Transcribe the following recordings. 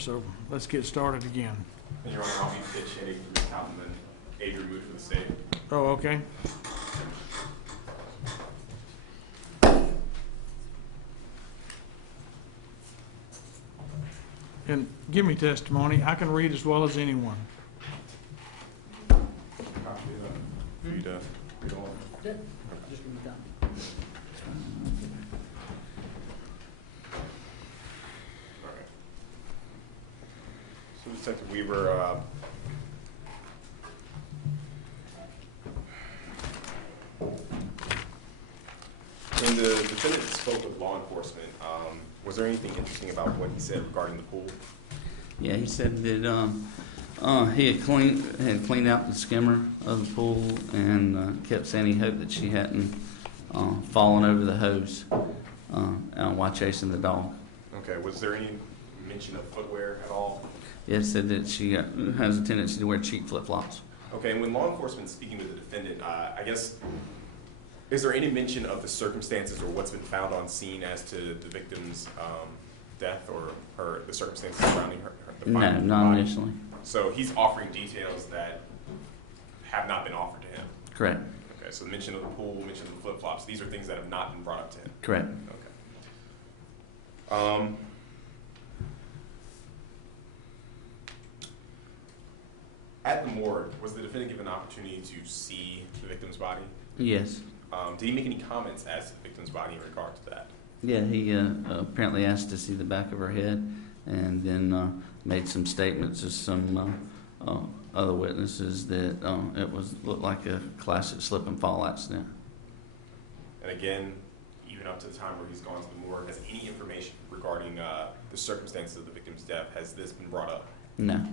so let's get started again. And Your Honor, I'll be pitching to recount and then aid removed from the state. Oh, okay. And give me testimony. I can read as well as anyone. Copy that. Read all. Just give me time. All right. So Detective Weaver, when the defendant spoke with law enforcement, was there anything interesting about what he said regarding the pool? Yeah, he said that he had cleaned out the skimmer of the pool and kept saying he hoped that she hadn't fallen over the hose while chasing the dog. Okay, was there any mention of footwear at all? Yeah, he said that she has a tendency to wear cheap flip-flops. Okay, and when law enforcement is speaking with the defendant, I guess, is there any mention of the circumstances or what's been found on scene as to the victim's death or the circumstances surrounding her? No, not initially. So he's offering details that have not been offered to him? Correct. Okay, so the mention of the pool, mention of the flip-flops, these are things that have not been brought up to him? Correct. Okay. At the morgue, was the defendant given an opportunity to see the victim's body? Yes. Did he make any comments as to the victim's body in regard to that? Yeah, he apparently asked to see the back of her head and then made some statements to some other witnesses that it looked like a classic slip and fall accident. And again, even up to the time where he's gone to the morgue, has any information regarding the circumstances of the victim's death, has this been brought up? No.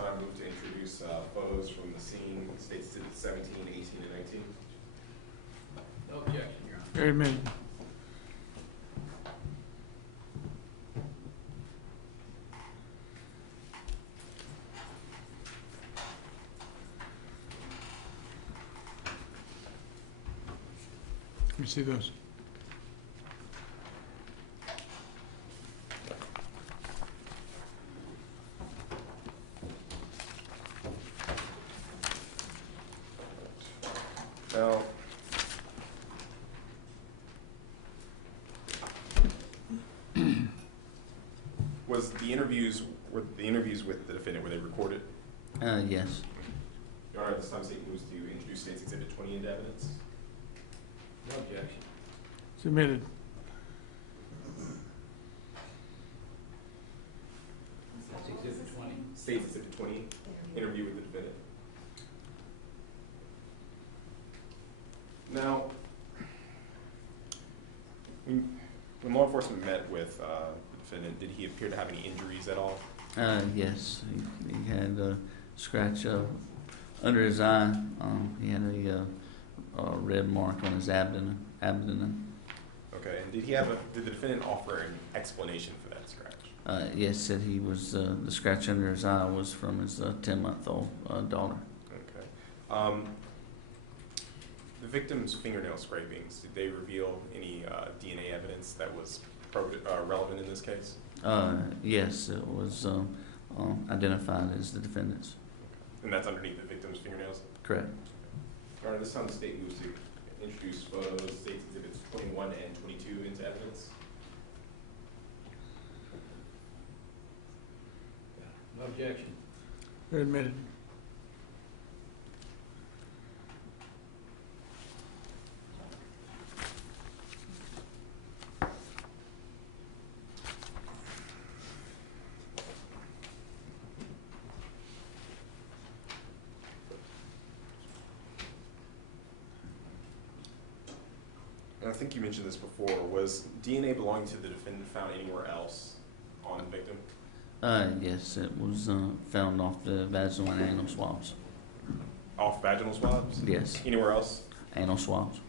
I move to introduce photos from the scene, states to 17, 18, and 19. No objection, Your Honor. Very admitted. Let me see those. Now, were the interviews with the defendant, were they recorded? Yes. Your Honor, at this time, State moves to introduce State's Exhibit 20 into evidence. No objection. Submitted. That's Exhibit 20. State's Exhibit 20, interview with the defendant. Now, when law enforcement met with the defendant, did he appear to have any injuries at all? Yes. He had a scratch under his eye. He had a red mark on his abdomen. Okay, and did the defendant offer an explanation for that scratch? Yes, said he was the scratch under his eye was from his 10-month-old daughter. Okay. The victim's fingernail scrapings, did they reveal any DNA evidence that was relevant in this case? Yes, it was identified as the defendant's. Okay. And that's underneath the victim's fingernails? Correct. Your Honor, this time the State moves to introduce photos, State's Exhibits 21 and 22 into evidence. No objection. Very admitted. And I think you mentioned this before. Was DNA belonging to the defendant found anywhere else on the victim? Yes, it was found off the vaginal and anal swabs. Off vaginal swabs? Yes, Anywhere else? anal swabs.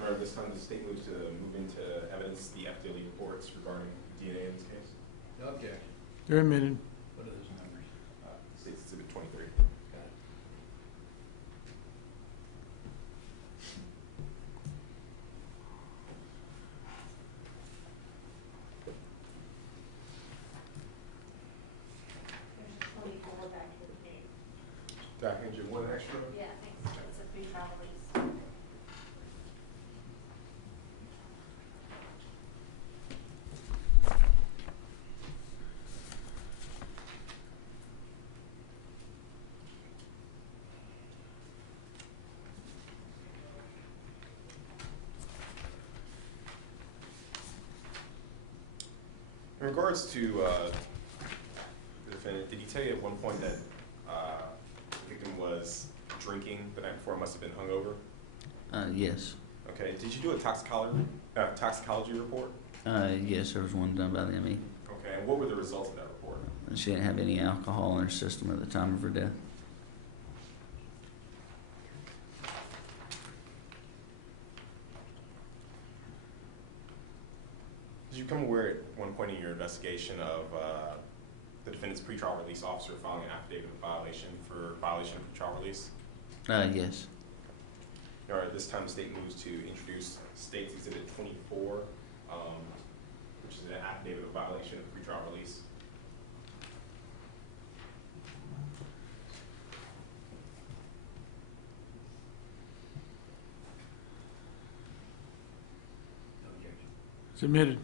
Or this time the state moves to move into evidence the FDA reports regarding DNA in this case? No objection. They're admitted. What are those numbers? State's Exhibit 23. Got it. There's a 24 back to the gate. Doc, I need you one extra? Yeah, thanks. It's a pre-trial release. In regards to the defendant, did he tell you at one point that the victim was drinking the night before, must have been hungover? Yes. Okay, did you do a toxicology report? Yes, there was one done by the ME. Okay, and what were the results of that report? She didn't have any alcohol in her system at the time of her death. Did you become aware at one point in your investigation of the defendant's pretrial release officer filing an affidavit of violation for violation of pretrial release? Yes. All right, this time the state moves to introduce State's Exhibit 24, which is an affidavit of violation of pretrial release. No objection. It's admitted.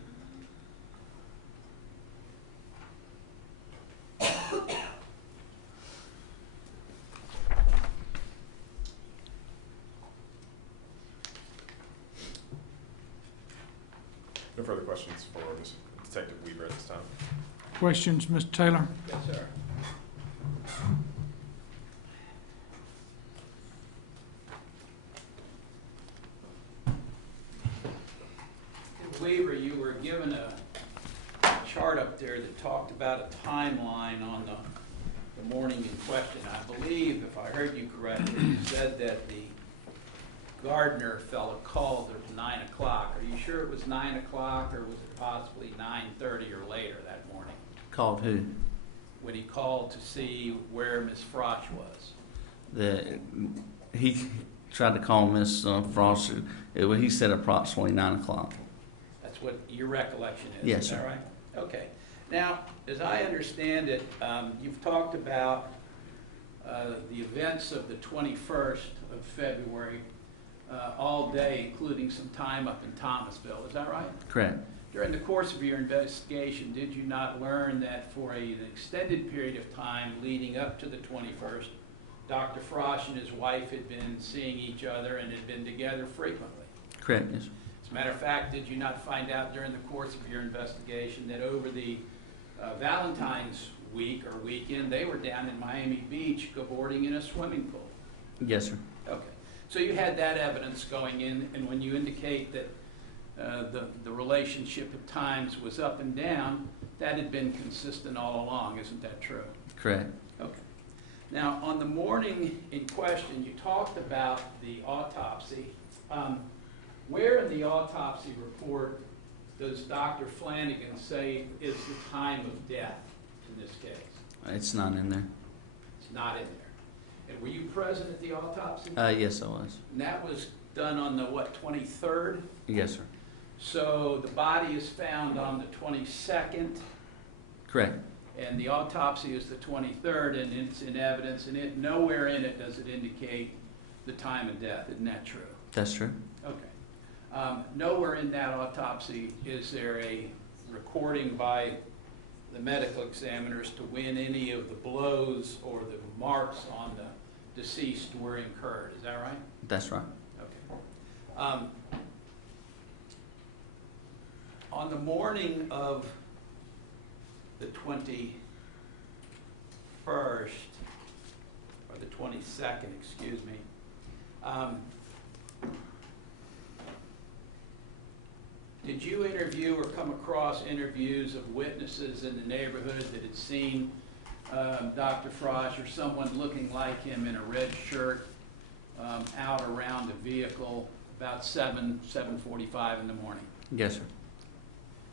No further questions for Detective Weaver at this time. Questions, Mr. Taylor? Yes, sir. Weaver, you were given a chart up there that talked about a timeline on the morning in question. I believe, if I heard you correctly, you said that the gardener fella called at 9 o'clock. Are you sure it was 9 o'clock, or was it possibly 9:30 or later that morning? Called who? When he called to see where Miss Frasch was? He tried to call Miss Frost. He said approximately 9 o'clock. That's what your recollection is? Yes, is that sir. right? Okay. Now, as I understand it, you've talked about the events of the 21st of February all day, including some time up in Thomasville. Is that right? Correct. During the course of your investigation, did you not learn that for an extended period of time leading up to the 21st, Dr. Frasch and his wife had been seeing each other and had been together frequently? Correct, yes. As a matter of fact, did you not find out during the course of your investigation that over the Valentine's week or weekend, they were down in Miami Beach cavorting in a swimming pool? Yes, sir. Okay. So you had that evidence going in, and when you indicate that the relationship at times was up and down, that had been consistent all along. Isn't that true? Correct. Okay. Now, on the morning in question, you talked about the autopsy. Where in the autopsy report does Dr. Flanagan say is the time of death in this case? It's not in there. It's not in there. And were you present at the autopsy? Yes, I was. And that was done on the, what, 23rd? Yes, sir. So the body is found on the 22nd, Correct. and the autopsy is the 23rd, and it's in evidence, and nowhere in it does it indicate the time of death. Isn't that true? That's true. Okay. Nowhere in that autopsy is there a recording by the medical examiners to when any of the blows or the marks on the deceased were incurred. Is that right? That's right. Okay. On the morning of the 21st, or the 22nd, excuse me, Did you interview or come across interviews of witnesses in the neighborhood that had seen Dr. Frasch or someone looking like him in a red shirt out around a vehicle about 7:45 in the morning? Yes, sir.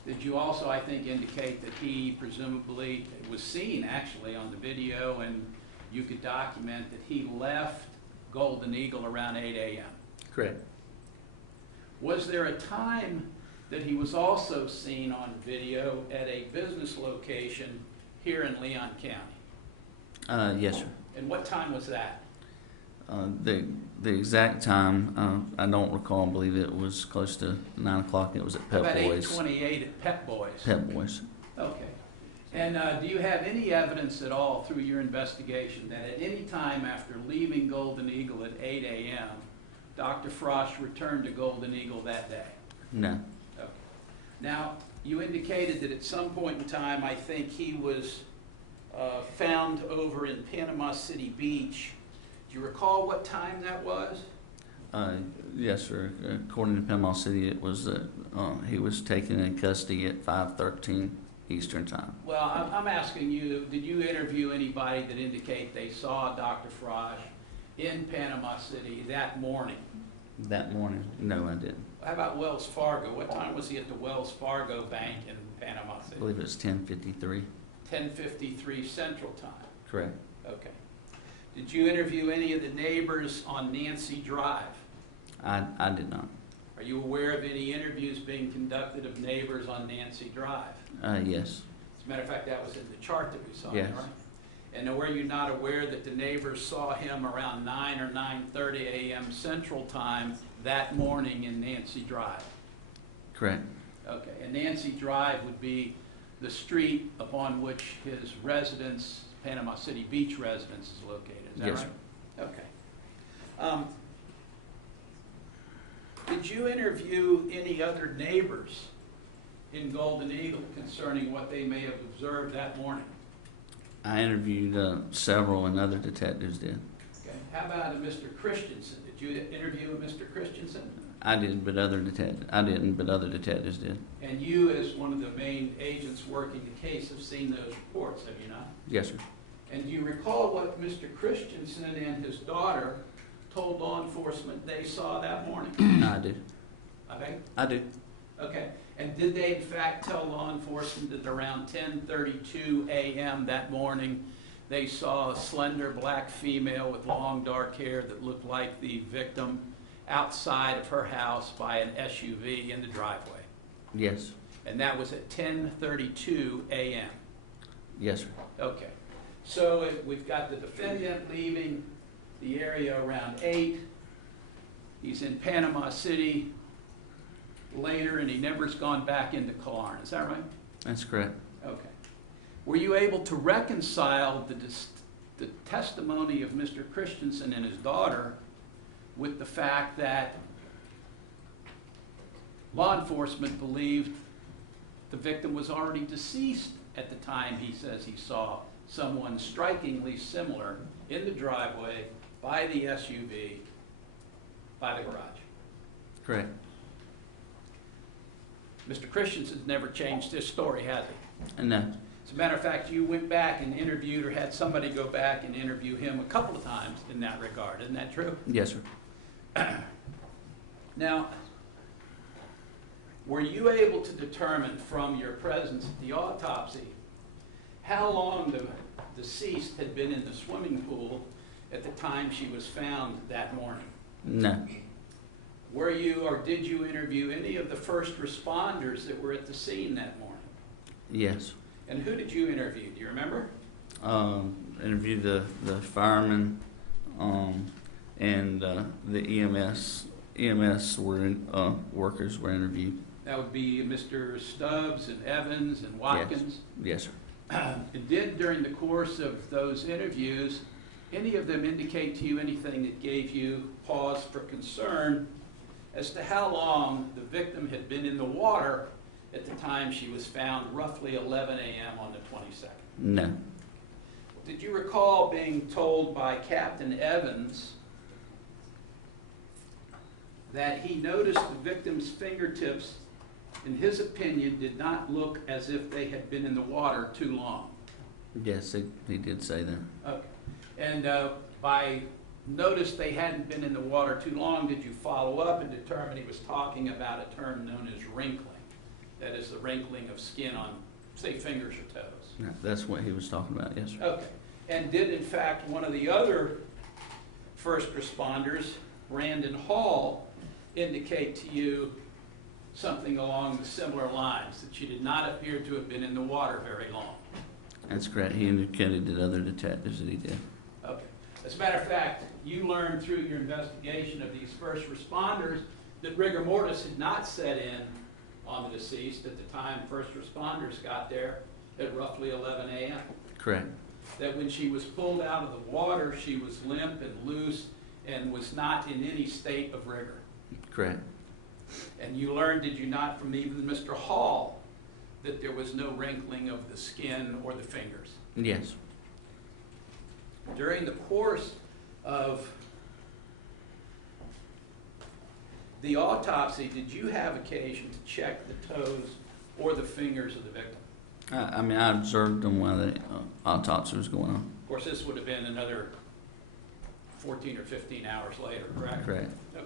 Did you also, I think, indicate that he presumably was seen actually on the video, and you could document that he left Golden Eagle around 8 a.m.? Correct. Was there a time that he was also seen on video at a business location here in Leon County? Yes, sir. And what time was that? The exact time, I don't recall. I believe it was close to 9 o'clock. It was at Pep About Boys. 8:28 at Pep Boys. Pep Boys. Okay. And do you have any evidence at all through your investigation that at any time after leaving Golden Eagle at 8 a.m., Dr. Frost returned to Golden Eagle that day? No. Okay. Now, you indicated that at some point in time, I think he was found over in Panama City Beach. Do you recall what time that was? Yes, sir. According to Panama City, it was he was taken in custody at 5:13 Eastern Time. Well, I'm asking you, did you interview anybody that indicate they saw Dr. Frasch in Panama City that morning? That morning? No, I didn't. How about Wells Fargo? What time was he at the Wells Fargo Bank in Panama I City? believe it was 10:53. 10:53 Central Time. Correct. Okay. Did you interview any of the neighbors on Nancy Drive? I did not. Are you aware of any interviews being conducted of neighbors on Nancy Drive? Yes. As a matter of fact, that was in the chart that we saw, Yes. right? And were you not aware that the neighbors saw him around 9 or 9:30 a.m. Central Time that morning in Nancy Drive? Correct. Okay, and Nancy Drive would be the street upon which his residence, Panama City Beach residence, is located. Is that Yes, right? Okay. Did you interview any other neighbors in Golden Eagle concerning what they may have observed that morning? I interviewed several, and other detectives did. Okay. How about a Mr. Christensen? Did you interview a Mr. Christensen? I didn't, but other detectives did. And you, as one of the main agents working the case, have seen those reports, have you not? Yes, sir. And do you recall what Mr. Christensen and his daughter told law enforcement they saw that morning? I do. Okay. I do. Okay. And did they in fact tell law enforcement that around 10:32 a.m. that morning they saw a slender black female with long dark hair that looked like the victim outside of her house by an SUV in the driveway? Yes. And that was at 10:32 a.m. Yes, sir. Okay. So we've got the defendant leaving the area around 8. He's in Panama City later, and he never's gone back into Killarn. Is that right? That's correct. Okay. Were you able to reconcile the testimony of Mr. Christensen and his daughter with the fact that law enforcement believed the victim was already deceased at the time he says he saw someone strikingly similar in the driveway by the SUV by the garage? Correct. Mr. Christensen's never changed his story, has he? No. As a matter of fact, you went back and interviewed or had somebody go back and interview him a couple of times in that regard. Isn't that true? Yes, sir. Now, were you able to determine from your presence at the autopsy how long the deceased had been in the swimming pool at the time she was found that morning? No. Were you or did you interview any of the first responders that were at the scene that morning? Yes. And who did you interview? Do you remember? Interviewed the firemen, and the EMS workers were interviewed. That would be Mr. Stubbs and Evans and Watkins. Yes, sir. And did, during the course of those interviews, any of them indicate to you anything that gave you pause for concern as to how long the victim had been in the water at the time she was found, roughly 11 a.m. on the 22nd? No. Did you recall being told by Captain Evans that he noticed the victim's fingertips in his opinion, did not look as if they had been in the water too long. Yes, he did say that. Okay. And by notice they hadn't been in the water too long, did you follow up and determine he was talking about a term known as wrinkling? That is the wrinkling of skin on, say, fingers or toes. Yeah, that's what he was talking about, yes, sir. Okay. And did, in fact, one of the other first responders, Brandon Hall, indicate to you something along the similar lines, that she did not appear to have been in the water very long? That's correct. He indicated to other detectives that he did. Okay. As a matter of fact, you learned through your investigation of these first responders that rigor mortis had not set in on the deceased at the time first responders got there at roughly 11 a.m. Correct. That when she was pulled out of the water, she was limp and loose and was not in any state of rigor. Correct. And you learned, did you not, from even Mr. Hall, that there was no wrinkling of the skin or the fingers? Yes. During the course of the autopsy, did you have occasion to check the toes or the fingers of the victim? I mean, I observed them while the autopsy was going on. Of course, this would have been another 14 or 15 hours later, correct? Correct. Okay.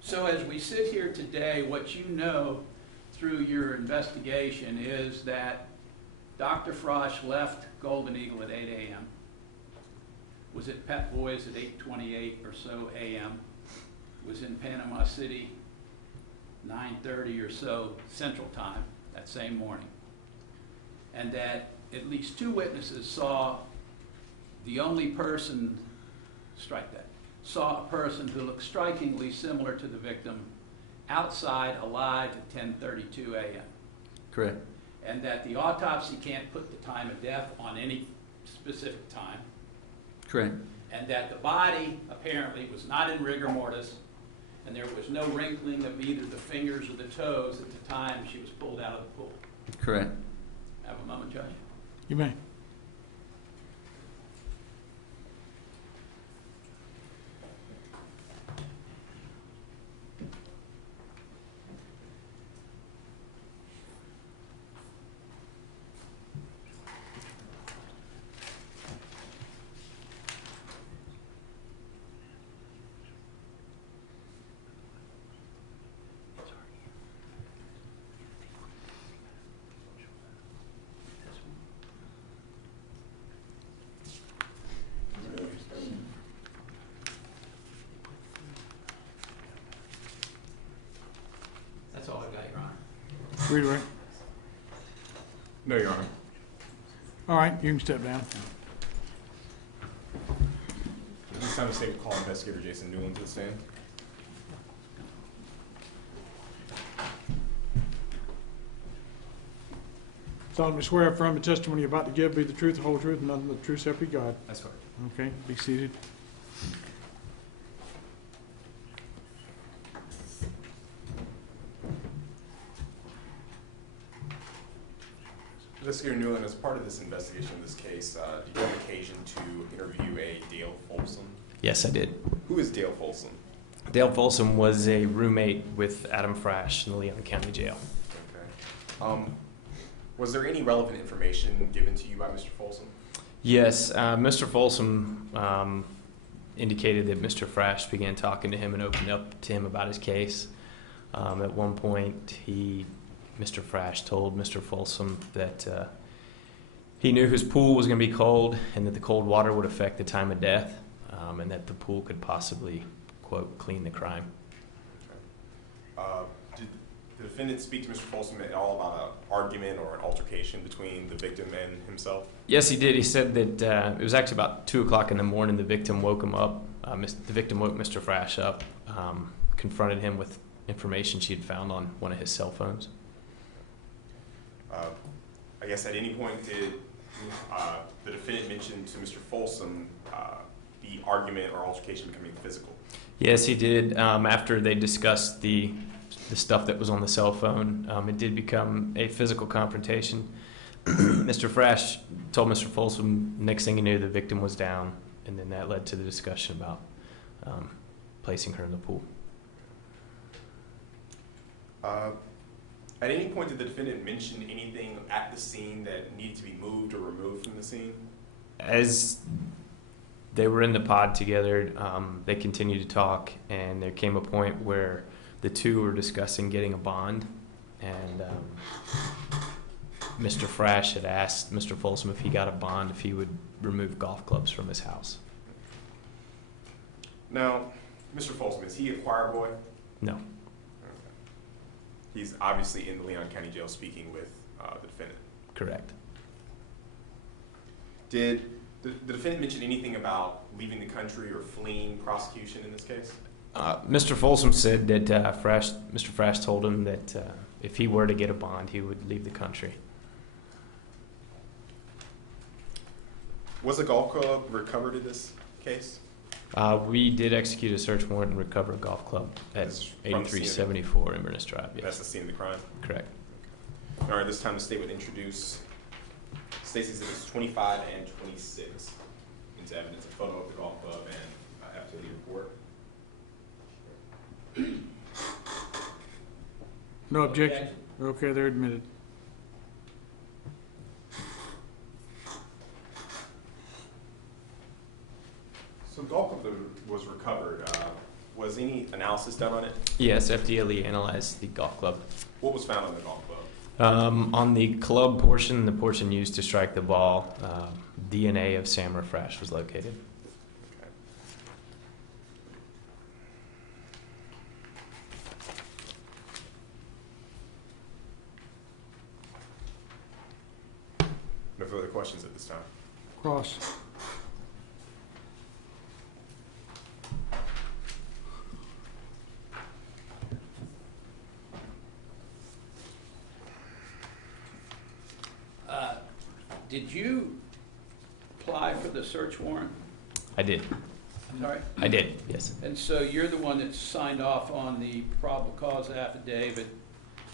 So as we sit here today, what you know through your investigation is that Dr. Frasch left Golden Eagle at 8 a.m., was at Pet Boys at 8:28 or so a.m., was in Panama City 9:30 or so Central Time that same morning, and that at least 2 witnesses saw the only person, saw a person who looked strikingly similar to the victim outside alive at 10:32 a.m. Correct. And that the autopsy can't put the time of death on any specific time. Correct. And that the body apparently was not in rigor mortis, and there was no wrinkling of either the fingers or the toes at the time she was pulled out of the pool. Correct. Have a moment, Judge. You may. That's all I got, Your Honor. Read it right. No, Your Honor. All right, you can step down. At this time, the state will call Investigator Jason Newland to the stand. Solemnly swear affirm the testimony you're about to give be the truth, the whole truth, and nothing but the truth, so help you God. That's correct. Okay, be seated. Investigator Newland, as part of this investigation of this case, did you have occasion to interview a Dale Folsom? Yes, I did. Who is Dale Folsom? Dale Folsom was a roommate with Adam Frasch in the Leon County Jail. Okay. Was there any relevant information given to you by Mr. Folsom? Yes, Mr. Folsom indicated that Mr. Frasch began talking to him and opened up to him about his case. At one point, Mr. Frasch told Mr. Folsom that he knew his pool was going to be cold and that the cold water would affect the time of death, and that the pool could possibly, quote, clean the crime. Did the defendant speak to Mr. Folsom at all about an argument or an altercation between the victim and himself? Yes, he did. He said that it was actually about 2 o'clock in the morning. The victim woke him up. The victim woke Mr. Frasch up, confronted him with information she had found on one of his cell phones. I guess at any point did the defendant mention to Mr. Folsom the argument or altercation becoming physical? Yes, he did. After they discussed the stuff that was on the cell phone, it did become a physical confrontation. Mr. Frasch told Mr. Folsom next thing he knew the victim was down, and then that led to the discussion about placing her in the pool. At any point did the defendant mention anything at the scene that needed to be moved or removed from the scene? As they were in the pod together, they continued to talk, and there came a point where the two were discussing getting a bond, and Mr. Frasch had asked Mr. Folsom if he got a bond, if he would remove golf clubs from his house. Now, Mr. Folsom, is he a choir boy? No. Okay. He's obviously in the Leon County Jail speaking with the defendant. Correct. Did the defendant mention anything about leaving the country or fleeing prosecution in this case? Mr. Folsom said that Mr. Frasch told him that if he were to get a bond, he would leave the country. Was a golf club recovered in this case? We did execute a search warrant and recover a golf club at That's from the scene of it? 8374 Inverness Drive. That's Yes, the scene of the crime? correct. All right, this time the state would introduce Stacy's exhibits 25 and 26 into evidence, a photo of the golf club and activity report. No objection? Okay, they're admitted. So the golf club that was recovered, was any analysis done on it? Yes, FDLE analyzed the golf club. What was found on the golf club? On the club portion, the portion used to strike the ball, DNA of Samra Frasch was located. No further questions at this time. Cross. Did you apply for the search warrant? I did. I'm sorry? I did, yes. And so you're the one that signed off on the probable cause affidavit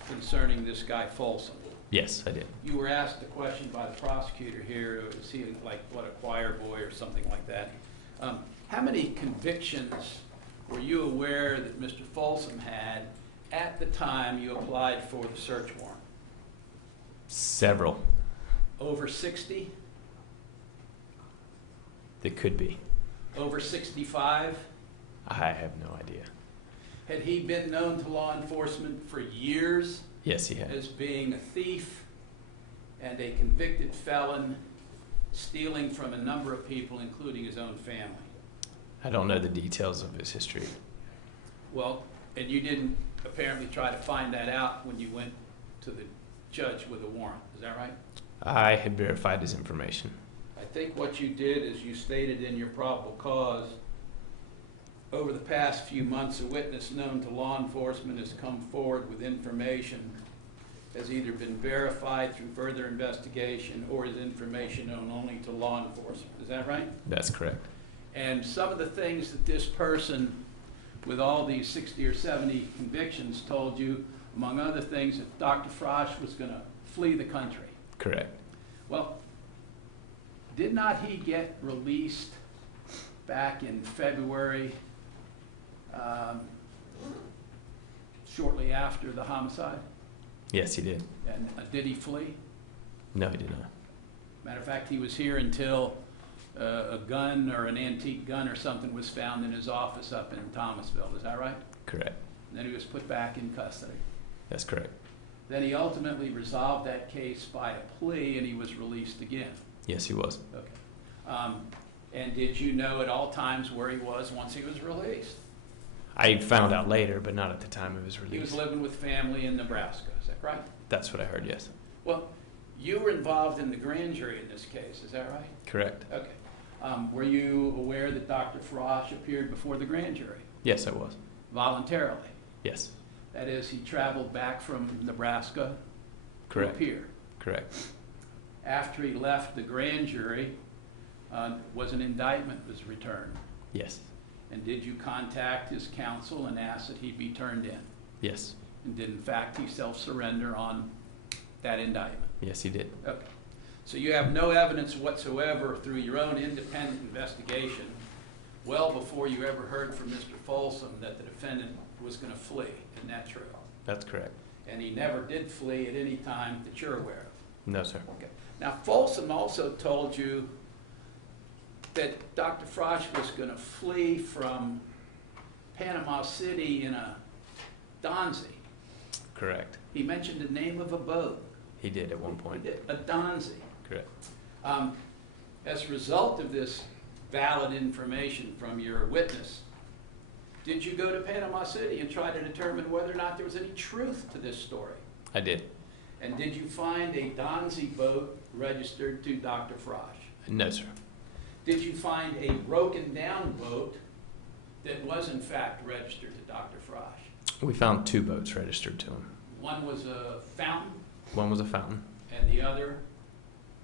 concerning this guy Folsom? Yes, I did. You were asked a question by the prosecutor here, is he like, what, a choir boy or something like that? How many convictions were you aware that Mr. Folsom had at the time you applied for the search warrant? Several. Over 60? That could be. Over 65? I have no idea. Had he been known to law enforcement for years Yes, he had. as being a thief and a convicted felon, stealing from a number of people, including his own family? I don't know the details of his history. Well, and you didn't apparently try to find that out when you went to the judge with a warrant, is that right? I had verified his information. I think what you did is you stated in your probable cause, over the past few months, a witness known to law enforcement has come forward with information, has either been verified through further investigation or is information known only to law enforcement. Is that right? That's correct. And some of the things that this person with all these 60 or 70 convictions told you, among other things, that Dr. Frasch was going to flee the country. Correct. Well, did not he get released back in February, shortly after the homicide? Yes, he did. And did he flee? No, he did not. Matter of fact, he was here until a gun or an antique gun or something was found in his office up in Thomasville. Is that right? Correct. And then he was put back in custody. That's correct. Then he ultimately resolved that case by a plea and he was released again. Yes, he was. Okay. And did you know at all times where he was once he was released? I found out later, but not at the time of his release. He was living with family in Nebraska, is that right? That's what I heard, yes. Well, you were involved in the grand jury in this case, is that right? Correct. Okay. Were you aware that Dr. Frasch appeared before the grand jury? Yes, I was. Voluntarily? Yes. That is, he traveled back from Nebraska to Correct. appear. Correct. After he left the grand jury, Was an indictment was returned? Yes. And did you contact his counsel and ask that he be turned in? Yes. And did in fact he self-surrender on that indictment? Yes, he did. Okay. So you have no evidence whatsoever through your own independent investigation, well before you ever heard from Mr. Folsom, that the defendant was going to flee. Isn't that true? That's correct. And he never did flee at any time that you're aware of? No, sir. Okay. Now, Folsom also told you that Dr. Frasch was going to flee from Panama City in a Donzi. Correct. He mentioned the name of a boat. He did at one point. He did, a Donzi. Correct. As a result of this valid information from your witness, did you go to Panama City and try to determine whether or not there was any truth to this story? I did. And did you find a Donzi boat registered to Dr. Frasch? No, sir. Did you find a broken down boat that was in fact registered to Dr. Frasch? We found 2 boats registered to him. One was a fountain One was a fountain. and the other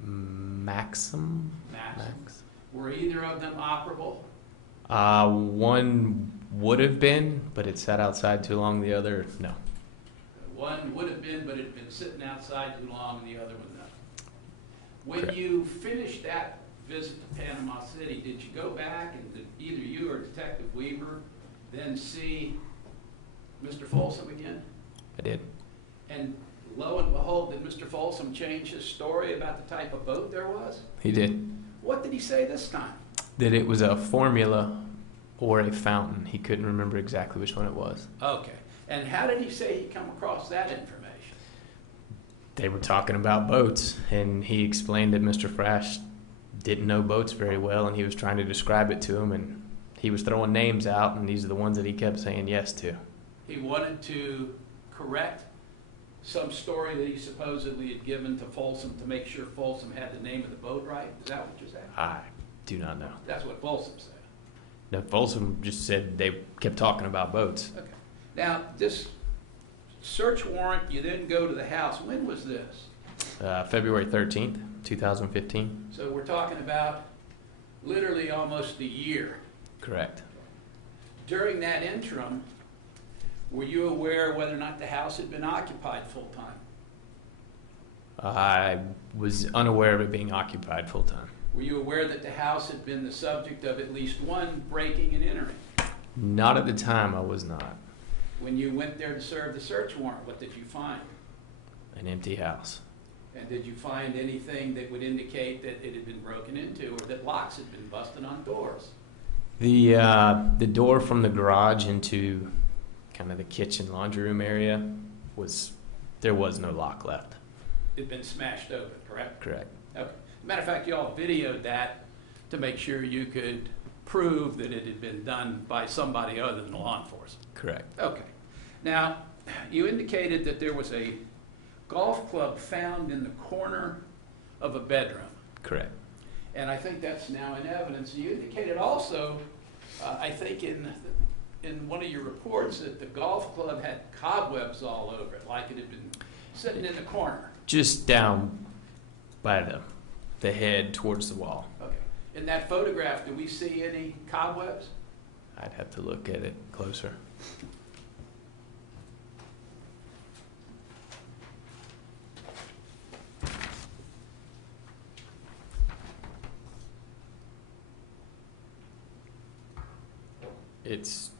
Maxim? Max. Were either of them operable? One would have been, but it sat outside too long. The other, no. One would have been, but it had been sitting outside too long, and the other one not. When Correct. you finished that visit to Panama City, did you go back and did either you or Detective Weaver then see Mr. Folsom again? I did. And lo and behold, did Mr. Folsom change his story about the type of boat there was? He did. What did he say this time? That it was a formula or a fountain. He couldn't remember exactly which one it was. Okay. And how did he say he come across that information? They were talking about boats, and he explained that Mr. Frasch didn't know boats very well, and he was trying to describe it to him, and he was throwing names out, and these are the ones that he kept saying yes to. He wanted to correct some story that he supposedly had given to Folsom to make sure Folsom had the name of the boat right? Is that what you're saying? I do not know. That's what Folsom said. No, Folsom just said they kept talking about boats. Okay. Now, this search warrant, you didn't go to the house. When was this? February 13th, 2015. So we're talking about literally almost a year. Correct. During that interim, were you aware whether or not the house had been occupied full time? I was unaware of it being occupied full time. Were you aware that the house had been the subject of at least one breaking and entering? Not at the time, I was not. When you went there to serve the search warrant, what did you find? An empty house. And did you find anything that would indicate that it had been broken into or that locks had been busted on doors? The door from the garage into kind of the kitchen laundry room area there was no lock left. It had been smashed open, correct? Correct. Okay. Matter of fact, you all videoed that to make sure you could prove that it had been done by somebody other than law enforcement. Correct. Okay. Now, you indicated that there was a golf club found in the corner of a bedroom. Correct. And I think that's now in evidence. You indicated also, I think in one of your reports, that the golf club had cobwebs all over it, like it had been sitting in the corner. Just down by the head towards the wall. Okay. In that photograph, do we see any cobwebs? I'd have to look at it closer. It's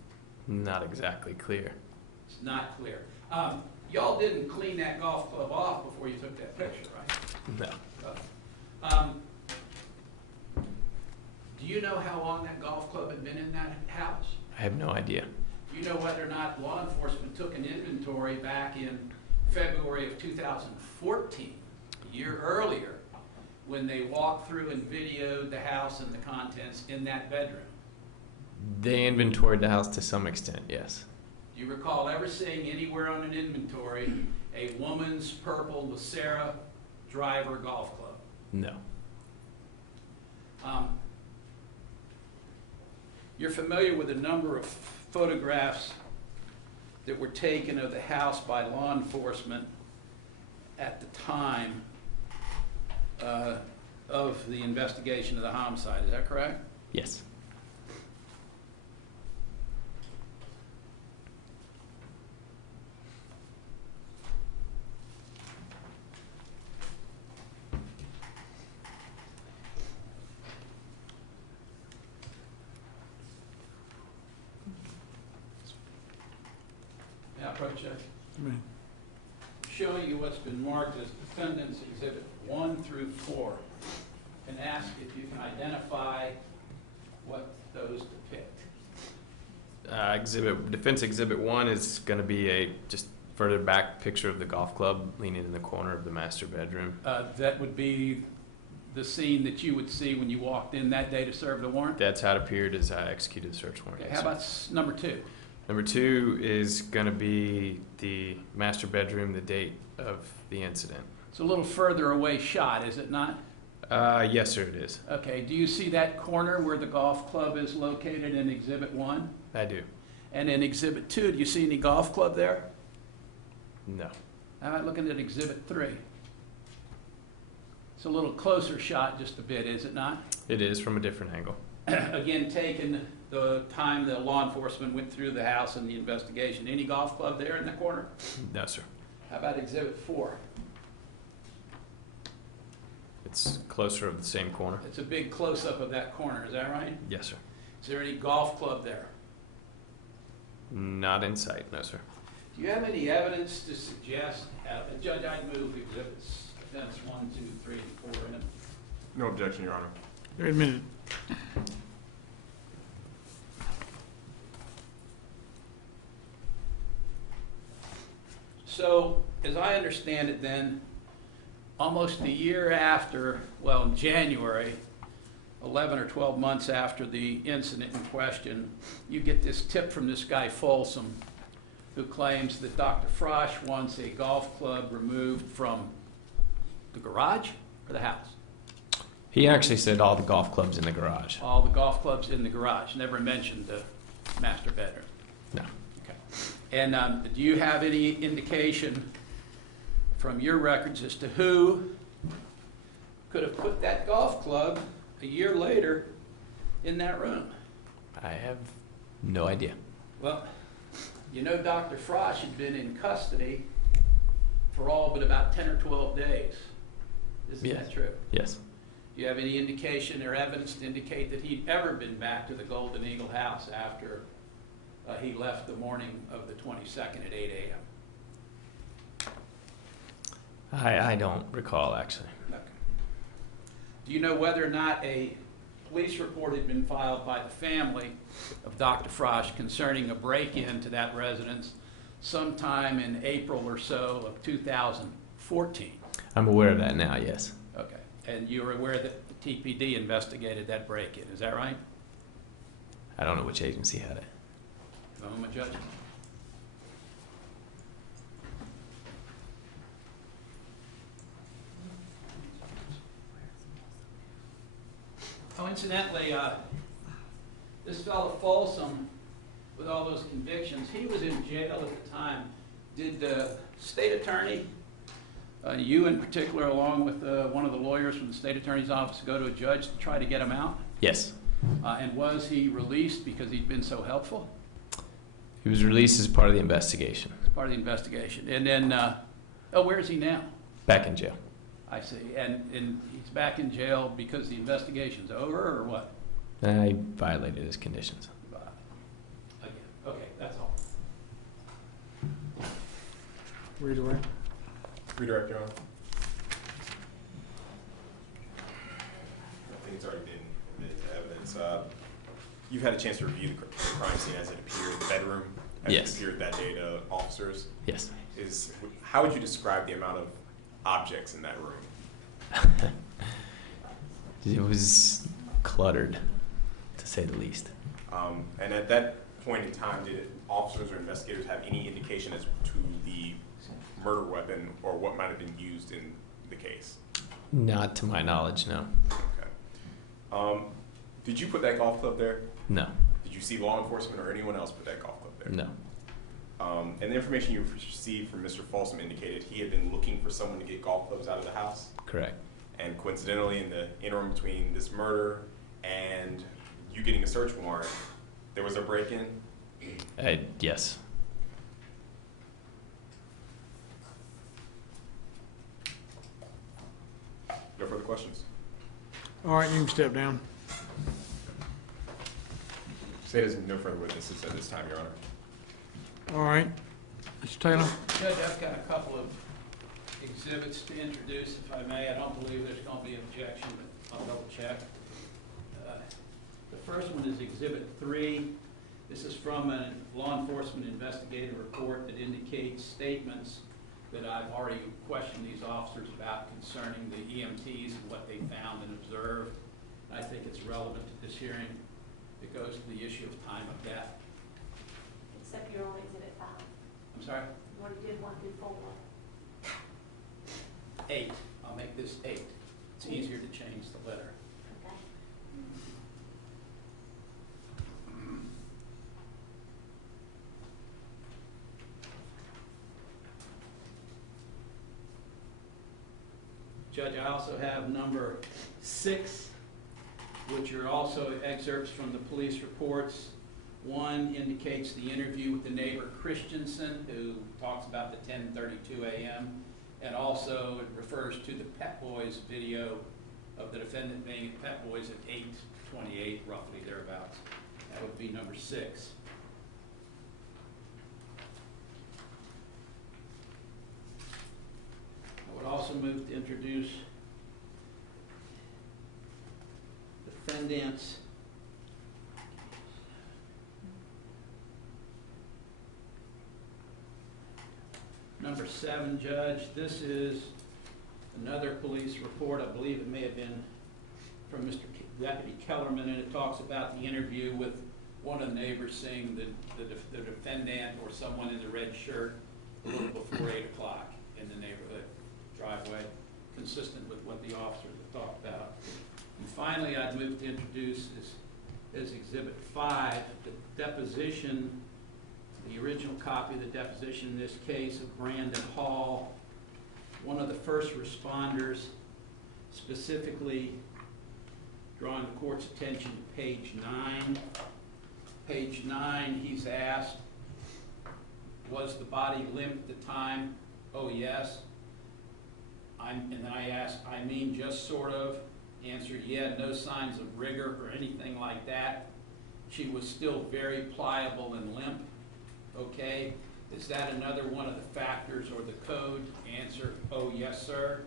not exactly clear. It's not clear. Y'all didn't clean that golf club off before you took that picture, right? No. Do you know how long that golf club had been in that house? I have no idea. Do you know whether or not law enforcement took an inventory back in February of 2014, a year earlier, when they walked through and videoed the house and the contents in that bedroom? They inventoried the house to some extent, yes. Do you recall ever seeing anywhere on an inventory a woman's purple Lucera driver golf club? No. You're familiar with a number of photographs that were taken of the house by law enforcement at the time of the investigation of the homicide, is that correct? Yes. May I approach that? I mean, Showing you what's been marked as Defendant's Exhibit 1 through 4, and ask if you can identify what those depict. Defense Exhibit 1 is going to be a just further back picture of the golf club leaning in the corner of the master bedroom. That would be the scene that you would see when you walked in that day to serve the warrant? That's how it appeared as I executed the search warrant. Okay, Yes, how sir. about number 2? Number 2 is going to be the master bedroom, the date of the incident. It's a little further away shot, is it not? Yes, sir, it is. Okay, do you see that corner where the golf club is located in Exhibit 1? I do. And in Exhibit 2, do you see any golf club there? No. How about looking at Exhibit 3? It's a little closer shot, just a bit, is it not? It is from a different angle. Again, taken the time the law enforcement went through the house and the investigation. Any golf club there in the corner? No, sir. How about Exhibit 4? It's closer of the same corner. It's a big close-up of that corner, is that right? Yes, sir. Is there any golf club there? Not in sight, no, sir. Do you have any evidence to suggest, Judge, I'd move Exhibits 1, 2, 3, and 4 in. No objection, Your Honor. wait a minute. So, as I understand it then, almost a year after, well, in January, 11 or 12 months after the incident in question, you get this tip from this guy Folsom, who claims that Dr. Frasch wants a golf club removed from the garage or the house? He actually said all the golf clubs in the garage. All the golf clubs in the garage, never mentioned the master bedroom. No. Okay. And do you have any indication from your records as to who could have put that golf club a year later in that room? I have no idea. Well, you know Dr. Frasch had been in custody for all but about 10 or 12 days. Isn't Yes. that true? Yes. Do you have any indication or evidence to indicate that he'd ever been back to the Golden Eagle house after he left the morning of the 22nd at 8 a.m.? I don't recall, actually. Okay. Do you know whether or not a police report had been filed by the family of Dr. Frasch concerning a break-in to that residence sometime in April or so of 2014? I'm aware of that now, yes. Okay. And you're aware that the TPD investigated that break-in, is that right? I don't know which agency had it. I'm a judge. Oh, incidentally, this fellow Folsom, with all those convictions, he was in jail at the time. Did the state attorney, you in particular, along with one of the lawyers from the state attorney's office, go to a judge to try to get him out? Yes. And was he released because he'd been so helpful? He was released as part of the investigation. As part of the investigation. And then, where is he now? Back in jail. I see. And he's back in jail because the investigation's over, or what? I violated his conditions. Again. Okay, that's all. Redirect. Redirect, Your Honor. I think it's already been admitted to evidence. You've had a chance to review the crime scene as it appeared in the bedroom, as Yes. it appeared that day to officers. Yes. How would you describe the amount of objects in that room? It was cluttered, to say the least. And at that point in time, did officers or investigators have any indication as to the murder weapon or what might have been used in the case? Not to my knowledge, no. Okay. Did you put that golf club there? No. Did you see law enforcement or anyone else put that golf club there? No. And the information you received from Mr. Folsom indicated he had been looking for someone to get golf clubs out of the house, Correct. And coincidentally, in the interim between this murder and you getting a search warrant, there was a break-in? Yes. No further questions? All right, you can step down. Say there's no further witnesses at this time, Your Honor. All right, Mr. Taylor? Judge, I've got a couple of exhibits to introduce, if I may. I don't believe there's going to be objection, but I'll double check. The first one is Exhibit 3. This is from a law enforcement investigative report that indicates statements that I've already questioned these officers about concerning the EMTs and what they found and observed. I think it's relevant to this hearing. It goes to the issue of time of death. Except you're on exhibit 5. I'm sorry? You want to do 1 through 4. 8. I'll make this 8. It's easier to change the letter. Okay. Judge, I also have number 6, which are also excerpts from the police reports. One indicates the interview with the neighbor Christensen, who talks about the 10:32 a.m., and also it refers to the Pet Boys video of the defendant being at Pet Boys at 8:28, roughly thereabouts. That would be number 6. I would also move to introduce defendant's number 7, Judge. This is another police report. I believe it may have been from Mr. Deputy Kellerman, and it talks about the interview with one of the neighbors seeing the defendant or someone in the red shirt a little before 8 o'clock in the neighborhood driveway, consistent with what the officers have talked about. And finally, I'd move to introduce as Exhibit 5, the deposition, the original copy of the deposition in this case of Brandon Hall, one of the first responders, specifically drawing the court's attention to page 9. Page 9, he's asked, was the body limp at the time? Oh, yes. And then I asked, I mean, just sort of. Answer, yeah, no signs of rigor or anything like that. She was still very pliable and limp. Okay, is that another one of the factors or the code? Answer, oh, yes, sir,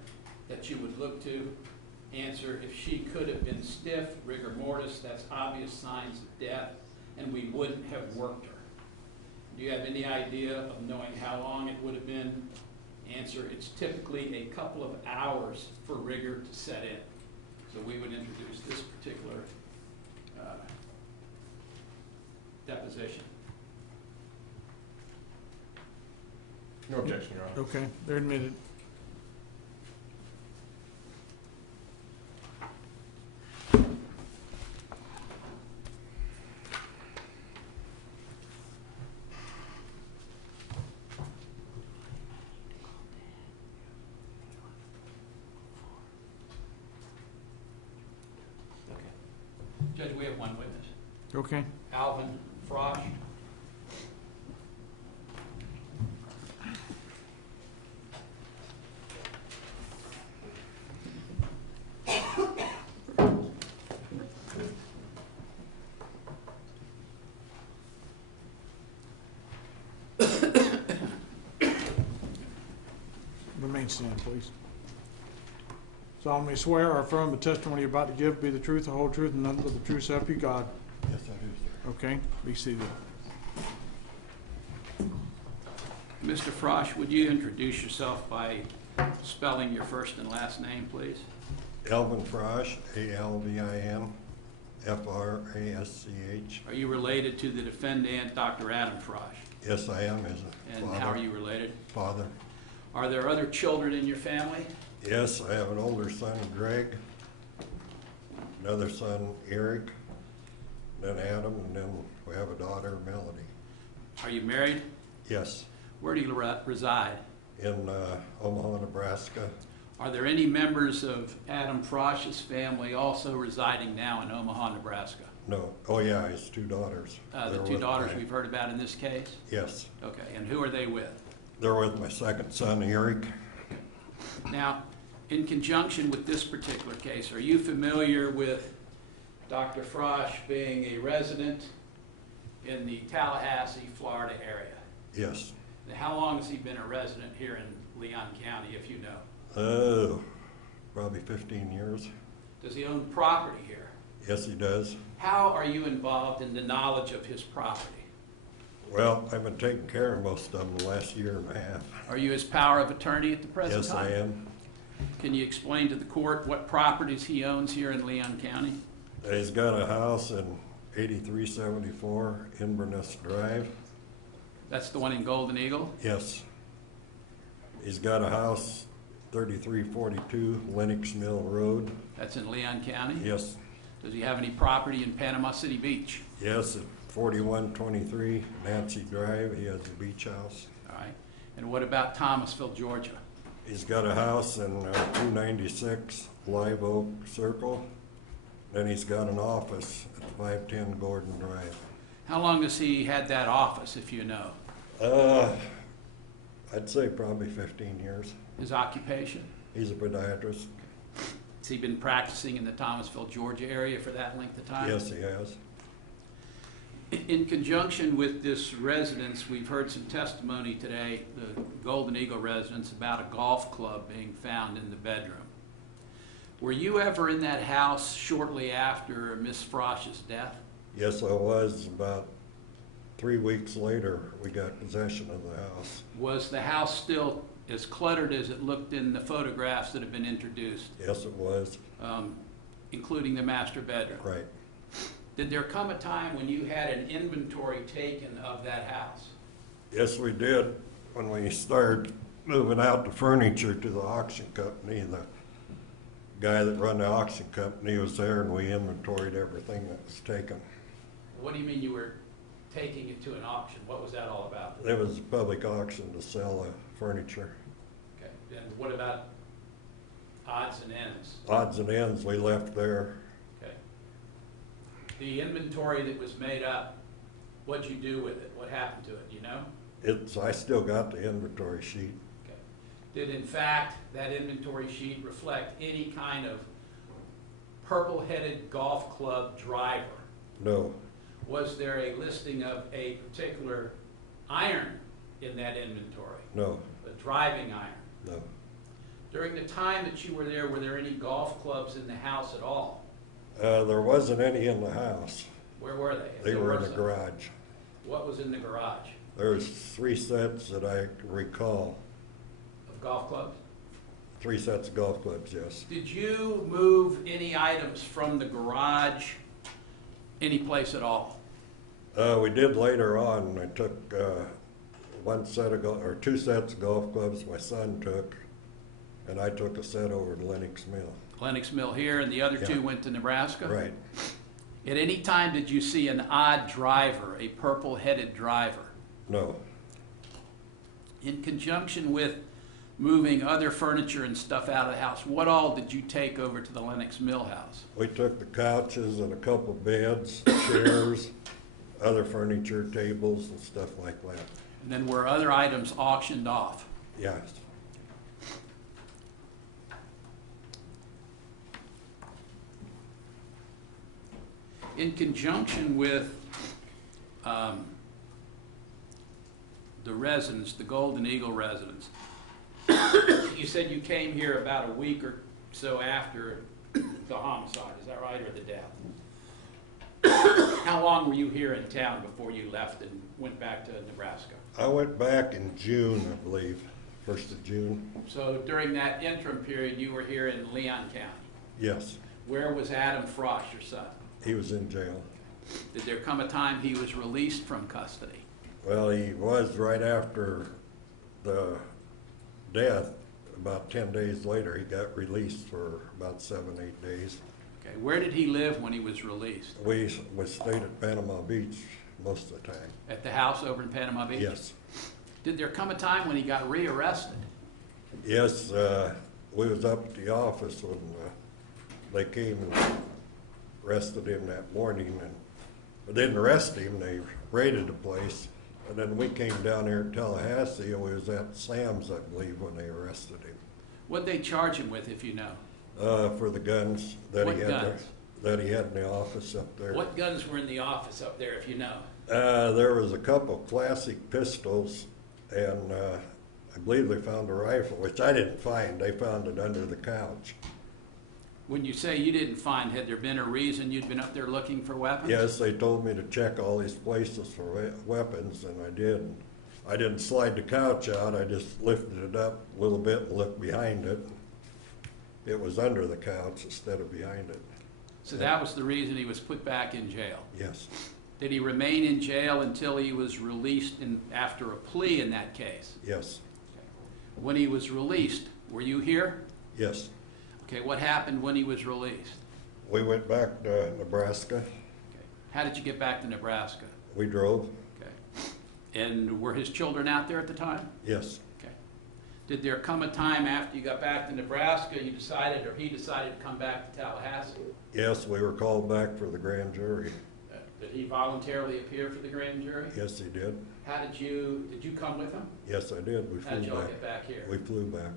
that you would look to. Answer, if she could have been stiff, rigor mortis, that's obvious signs of death, and we wouldn't have worked her. Do you have any idea of knowing how long it would have been? Answer, it's typically a couple of hours for rigor to set in. So we would introduce this particular deposition. No objection, Your Honor. Okay, they're admitted. Judge, we have one witness. Okay. Alvin Frasch. Remain standing, please. Solemnly swear or affirm the testimony you're about to give be the truth, the whole truth, and nothing but the truth, so help you God. Yes, I do, sir. Okay, be seated. Mr. Frasch, would you introduce yourself by spelling your first and last name, please? Alvin Frasch, A-L-V-I-N, F-R-A-S-C-H. Are you related to the defendant, Dr. Adam Frasch? Yes, I am, as a And father. how are you related? Father. Are there other children in your family? Yes, I have an older son, Greg, another son, Eric, then Adam, and then we have a daughter, Melody. Are you married? Yes, Where do you reside? in Omaha, Nebraska. Are there any members of Adam Frasch's family also residing now in Omaha, Nebraska? No. Oh, yeah, his two daughters. The They're two with daughters my- we've heard about in this case? Yes. Okay, and who are they with? They're with my second son, Eric. Now, in conjunction with this particular case, are you familiar with Dr. Frasch being a resident in the Tallahassee, Florida area? Yes. Now, how long has he been a resident here in Leon County, if you know? Oh, probably 15 years. Does he own property here? Yes, he does. How are you involved in the knowledge of his property? Well, I've been taking care of most of them the last year and a half. Are you his power of attorney at the present Yes, time? I am. Can you explain to the court what properties he owns here in Leon County? He's got a house in 8374 Inverness Drive. That's the one in Golden Eagle? Yes. He's got a house 3342 Lennox Mill Road. That's in Leon County? Yes. Does he have any property in Panama City Beach? Yes, at 4123 Nancy Drive, he has a beach house. All right. And what about Thomasville, Georgia? He's got a house in 296 Live Oak Circle. Then he's got an office at 510 Gordon Drive. How long has he had that office, if you know? I'd say probably 15 years. His occupation? He's a podiatrist. Has he been practicing in the Thomasville, Georgia area for that length of time? Yes, he has. In conjunction with this residence, we've heard some testimony today, the Golden Eagle residence, about a golf club being found in the bedroom. Were you ever in that house shortly after Miss Frosch's death? Yes, I was. About 3 weeks later, we got possession of the house. Was the house still as cluttered as it looked in the photographs that have been introduced, Yes, it was. including the master bedroom? Right. Did there come a time when you had an inventory taken of that house? Yes, we did. When we started moving out the furniture to the auction company, the guy that run the auction company was there, and we inventoried everything that was taken. What do you mean you were taking it to an auction? What was that all about? It was a public auction to sell the furniture. Okay, and what about odds and ends? Odds and ends we left there. Okay. The inventory that was made up, what'd you do with it? What happened to it, you know? I still got the inventory sheet. Okay. Did in fact that inventory sheet reflect any kind of purple-headed golf club driver? No, Was there a listing of a particular iron in that inventory? no, A driving iron? no. During the time that you were there any golf clubs in the house at all? There wasn't any in the house. Where were they? If They there were in were the some, garage. what was in the garage? There's 3 sets that I can recall. Of golf clubs? 3 sets of golf clubs, yes. Did you move any items from the garage any place at all? We did later on. I took 2 sets of golf clubs my son took, and I took a set over to Lennox Mill. Lennox Mill here, and the other Yeah. 2 went to Nebraska? Right. At any time did you see an odd driver, a purple-headed driver? No. In conjunction with moving other furniture and stuff out of the house, what all did you take over to the Lennox Mill house? We took the couches and a couple beds, chairs, other furniture, tables, and stuff like that. And then were other items auctioned off? Yes. In conjunction with the residence, the Golden Eagle residence, you said you came here about a week or so after the homicide, is that right, or the death? How long were you here in town before you left and went back to Nebraska? I went back in June, I believe, 1st of June. So during that interim period, you were here in Leon County. Yes, Where was Adam Frasch, your son? he was in jail. Did there come a time he was released from custody? Well, he was right after the death. About 10 days later, he got released for about 7, 8 days. Okay, where did he live when he was released? We stayed at Panama Beach most of the time. At the house over in Panama Beach? Yes. Did there come a time when he got rearrested? Yes, we was up at the office when they came and arrested him that morning, and they didn't arrest him, they raided the place. And then we came down here at Tallahassee, and we was at Sam's, I believe, when they arrested him. What'd they charge him with, if you know? For the guns that What he had guns? that he had in the office up there. What guns were in the office up there, if you know? There was a couple classic pistols, and I believe they found a rifle, which I didn't find. They found it under the couch. When you say you didn't find, had there been a reason you'd been up there looking for weapons? Yes, they told me to check all these places for weapons, and I did. I didn't slide the couch out. I just lifted it up a little bit and looked behind it. It was under the couch instead of behind it. So that was the reason he was put back in jail? Yes, Did he remain in jail until he was released after a plea in that case? yes, When he was released, were you here? yes. Okay, what happened when he was released? We went back to Nebraska. Okay. How did you get back to Nebraska? We drove. Okay. And were his children out there at the time? Yes, Okay. Did there come a time after you got back to Nebraska, you decided, or he decided to come back to Tallahassee? yes, we were called back for the grand jury. Did he voluntarily appear for the grand jury? Yes, he did. How did you come with him? Yes, I did. We How did flew y'all back. get back here? We flew back.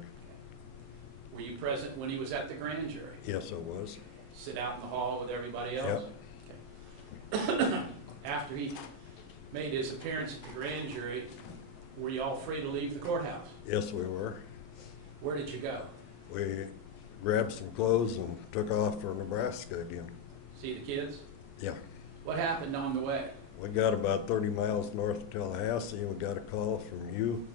Were you present when he was at the grand jury? Yes, I was. Sit out in the hall with everybody else? Okay. After he made his appearance at the grand jury, were you all free to leave the courthouse? Yes, we were. Where did you go? We grabbed some clothes and took off for Nebraska again. See the kids? Yeah. What happened on the way? We got about 30 miles north of Tallahassee, and we got a call from you.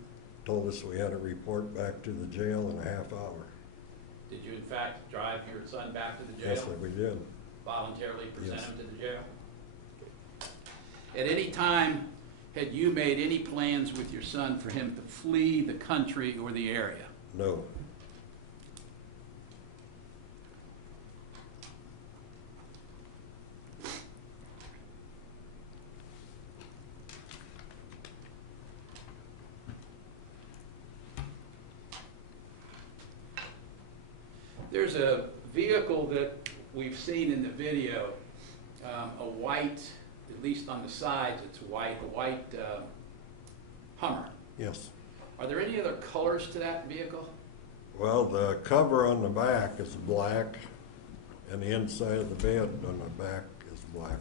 Told us we had to report back to the jail in a half hour. Did you in fact drive your son back to the jail? Yes, we did. Voluntarily present Yes. him to the jail? At any time, had you made any plans with your son for him to flee the country or the area? No. There's a vehicle that we've seen in the video, a white, at least on the sides it's white, a white Hummer. Yes. Are there any other colors to that vehicle? Well, the cover on the back is black, and the inside of the bed on the back is black.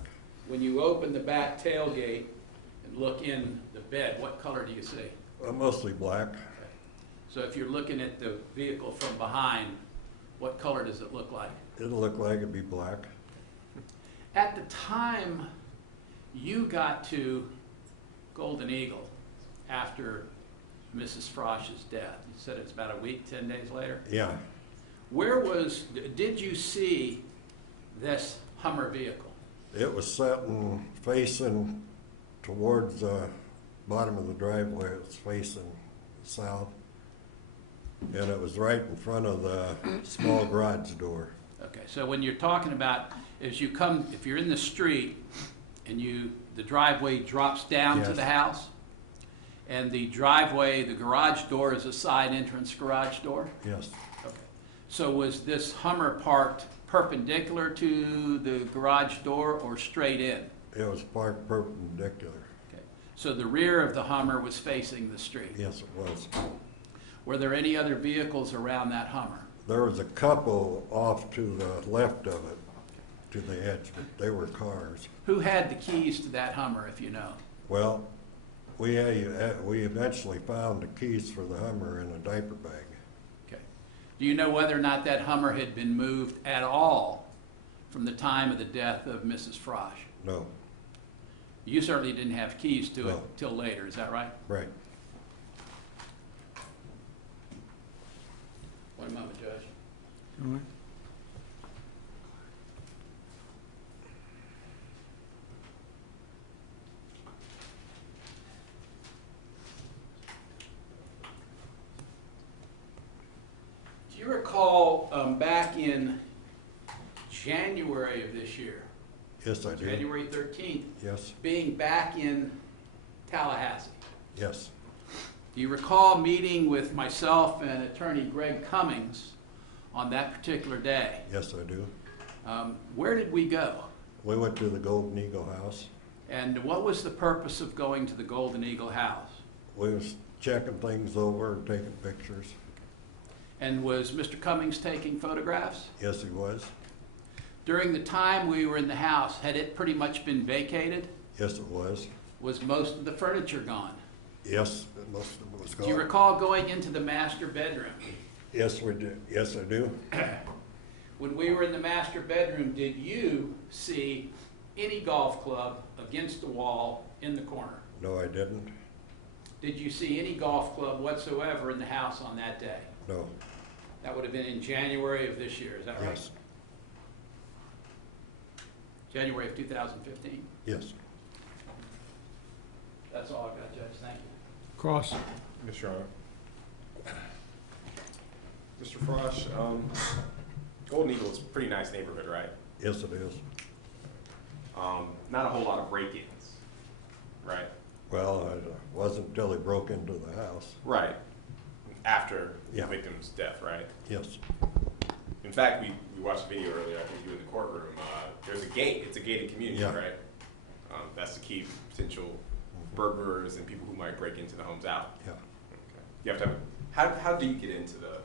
When you open the back tailgate and look in the bed, what color do you see? Mostly black. So if you're looking at the vehicle from behind, what color does it look like? It'll look like it'd be black. At the time you got to Golden Eagle after Mrs. Frosch's death, you said it's about a week, 10 days later? Yeah. Did you see this Hummer vehicle? It was sitting facing towards the bottom of the driveway. It was facing south. And it was right in front of the small garage door. Okay, so when you're talking about, as you come, if you're in the street and the driveway drops down to Yes. the house, and the driveway, the garage door is a side entrance garage door? Yes. Okay. So was this Hummer parked perpendicular to the garage door or straight in? It was parked perpendicular. Okay. So the rear of the Hummer was facing the street? Yes, it was. Were there any other vehicles around that Hummer? There was a couple off to the left of it, to the edge, but they were cars. Who had the keys to that Hummer, if you know? Well, we eventually found the keys for the Hummer in a diaper bag. Okay. Do you know whether or not that Hummer had been moved at all from the time of the death of Mrs. Frasch? No. You certainly didn't have keys to it No. till later, is that right? Right. One moment, Judge. All right. Do you recall back in January of this year, Yes, I did. January 13th, Yes. being back in Tallahassee? Yes. Do you recall meeting with myself and attorney Greg Cummings on that particular day. Yes, I do. Where did we go? We went to the Golden Eagle House. And what was the purpose of going to the Golden Eagle house? We was checking things over and taking pictures. And was Mr. Cummings taking photographs? Yes, he was. During the time we were in the house, had it pretty much been vacated? Yes, it was. Was most of the furniture gone? Yes, most of it was Do you gone. recall going into the master bedroom? Yes, we did. Yes, I do. When we were in the master bedroom, did you see any golf club against the wall in the corner? No, I didn't. Did you see any golf club whatsoever in the house on that day? No. That would have been in January of this year, is that right? Yes. January of 2015. Yes. That's all I've got, Judge. Thank you. Cross. Mr. Honor. Mr. Frasch, Golden Eagle is a pretty nice neighborhood, right? Yes, it is. Not a whole lot of break-ins, right? Well, it wasn't until he broke into the house. Right. After Yeah. the victim's death, right? Yes. In fact, we watched a video earlier, I think you were in the courtroom. There's a gate, it's a gated community, Yeah. right? That's to keep potential burglars and people who might break into the homes out. Yeah. Okay. You have to have how do you get into the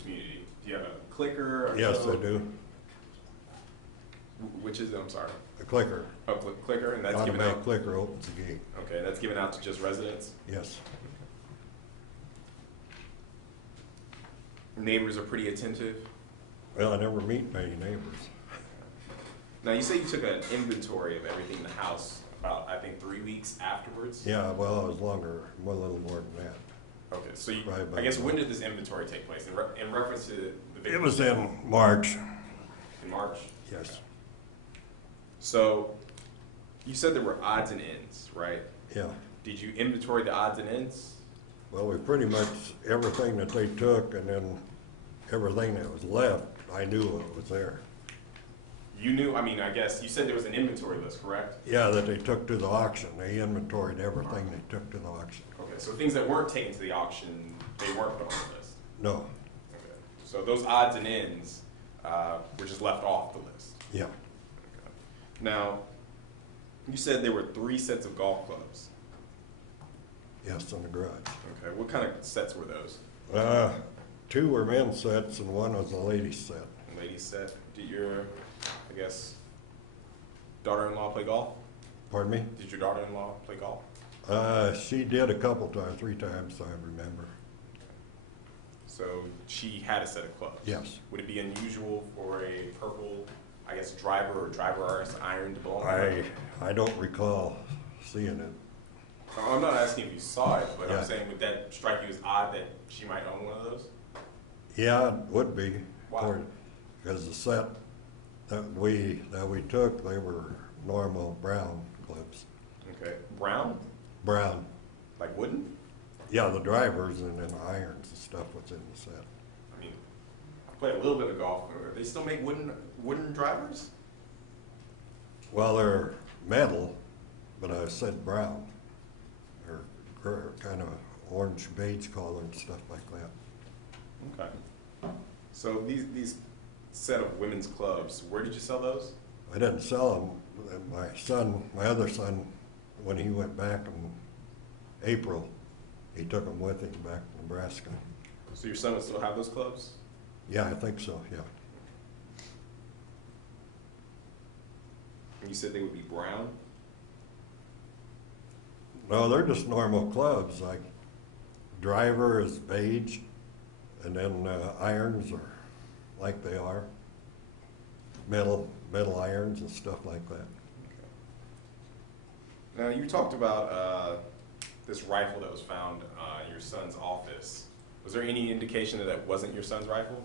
community? Do you have a clicker? Or Yes, code? I do. Which is it? I'm sorry. A clicker. Oh, clicker, and that's given Automatic out. clicker opens the gate. Okay, that's given out to just residents. Yes. Neighbors are pretty attentive. Well, I never meet many neighbors. Now you say you took an inventory of everything in the house about I think 3 weeks afterwards. Yeah, well, it was longer, a little more than that. Okay, so you, Right about I guess that. when did this inventory take place? In reference to the victim? It was in March. In March. Yes. So you said there were odds and ends, right? Yeah. Did you inventory the odds and ends? Well, we pretty much, everything that they took and then everything that was left, I knew it was there. You knew, I mean, I guess you said there was an inventory list, correct? Yeah, that they took to the auction. They inventoried everything they took to the auction. Okay, so things that weren't taken to the auction, they weren't put on the list. No. Okay. So those odds and ends were just left off the list. Yeah. Now, you said there were 3 sets of golf clubs. Yes, in the garage. Okay, what kind of sets were those? 2 were men's sets and 1 was a ladies set. Ladies set. Did your, I guess, daughter-in-law play golf? Pardon me? Did your daughter-in-law play golf? She did a couple times, 3 times, I remember. So she had a set of clubs? Yes. Would it be unusual for a purple, I guess, driver or driver iron to belong to I her? don't recall seeing it. I'm not asking if you saw it, but Yeah. I'm saying would that strike you as odd that she might own one of those? Yeah, it would be. Why? Because the set that we took, they were normal brown clips. Okay. Brown? Brown. Like wooden? Yeah, the drivers and then the irons and stuff was in the set. I mean, I played a little bit of golf. They still make wooden drivers? Well, they're metal, but I said brown. They're kind of orange beige color and stuff like that. Okay. So these set of women's clubs, where did you sell those? I didn't sell them. My other son, when he went back in April, he took them with him back to Nebraska. So your son would still have those clubs? Yeah, I think so, yeah. And you said they would be brown? No, they're just normal clubs, like driver is beige, and then irons are like they are. Metal irons and stuff like that. Now, you talked about this rifle that was found in your son's office. Was there any indication that that wasn't your son's rifle?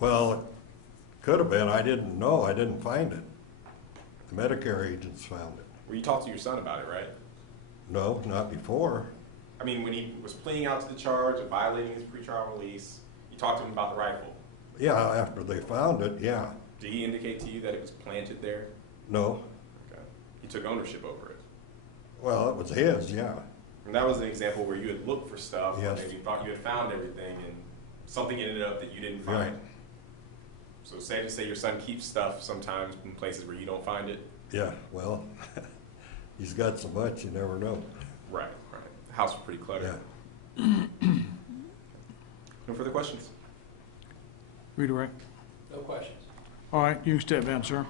Well, it could have been. I didn't know. I didn't find it. The Medicare agents found it. Well, you talked to your son about it, right? No, not before. I mean, when he was pleading out to the charge of violating his pretrial release, you talked to him about the rifle. Yeah, after they found it, yeah. Did he indicate to you that it was planted there? No. Okay. He took ownership over it. Well, it was his, yeah. And that was an example where you had looked for stuff, Yes. and you thought you had found everything, and something ended up that you didn't find. Right. So say to say your son keeps stuff sometimes in places where you don't find it. Yeah, well, he's got so much, you never know. Right, right. The house was pretty cluttered. Yeah. No further questions? Redirect. No questions. All right, you can step down, sir.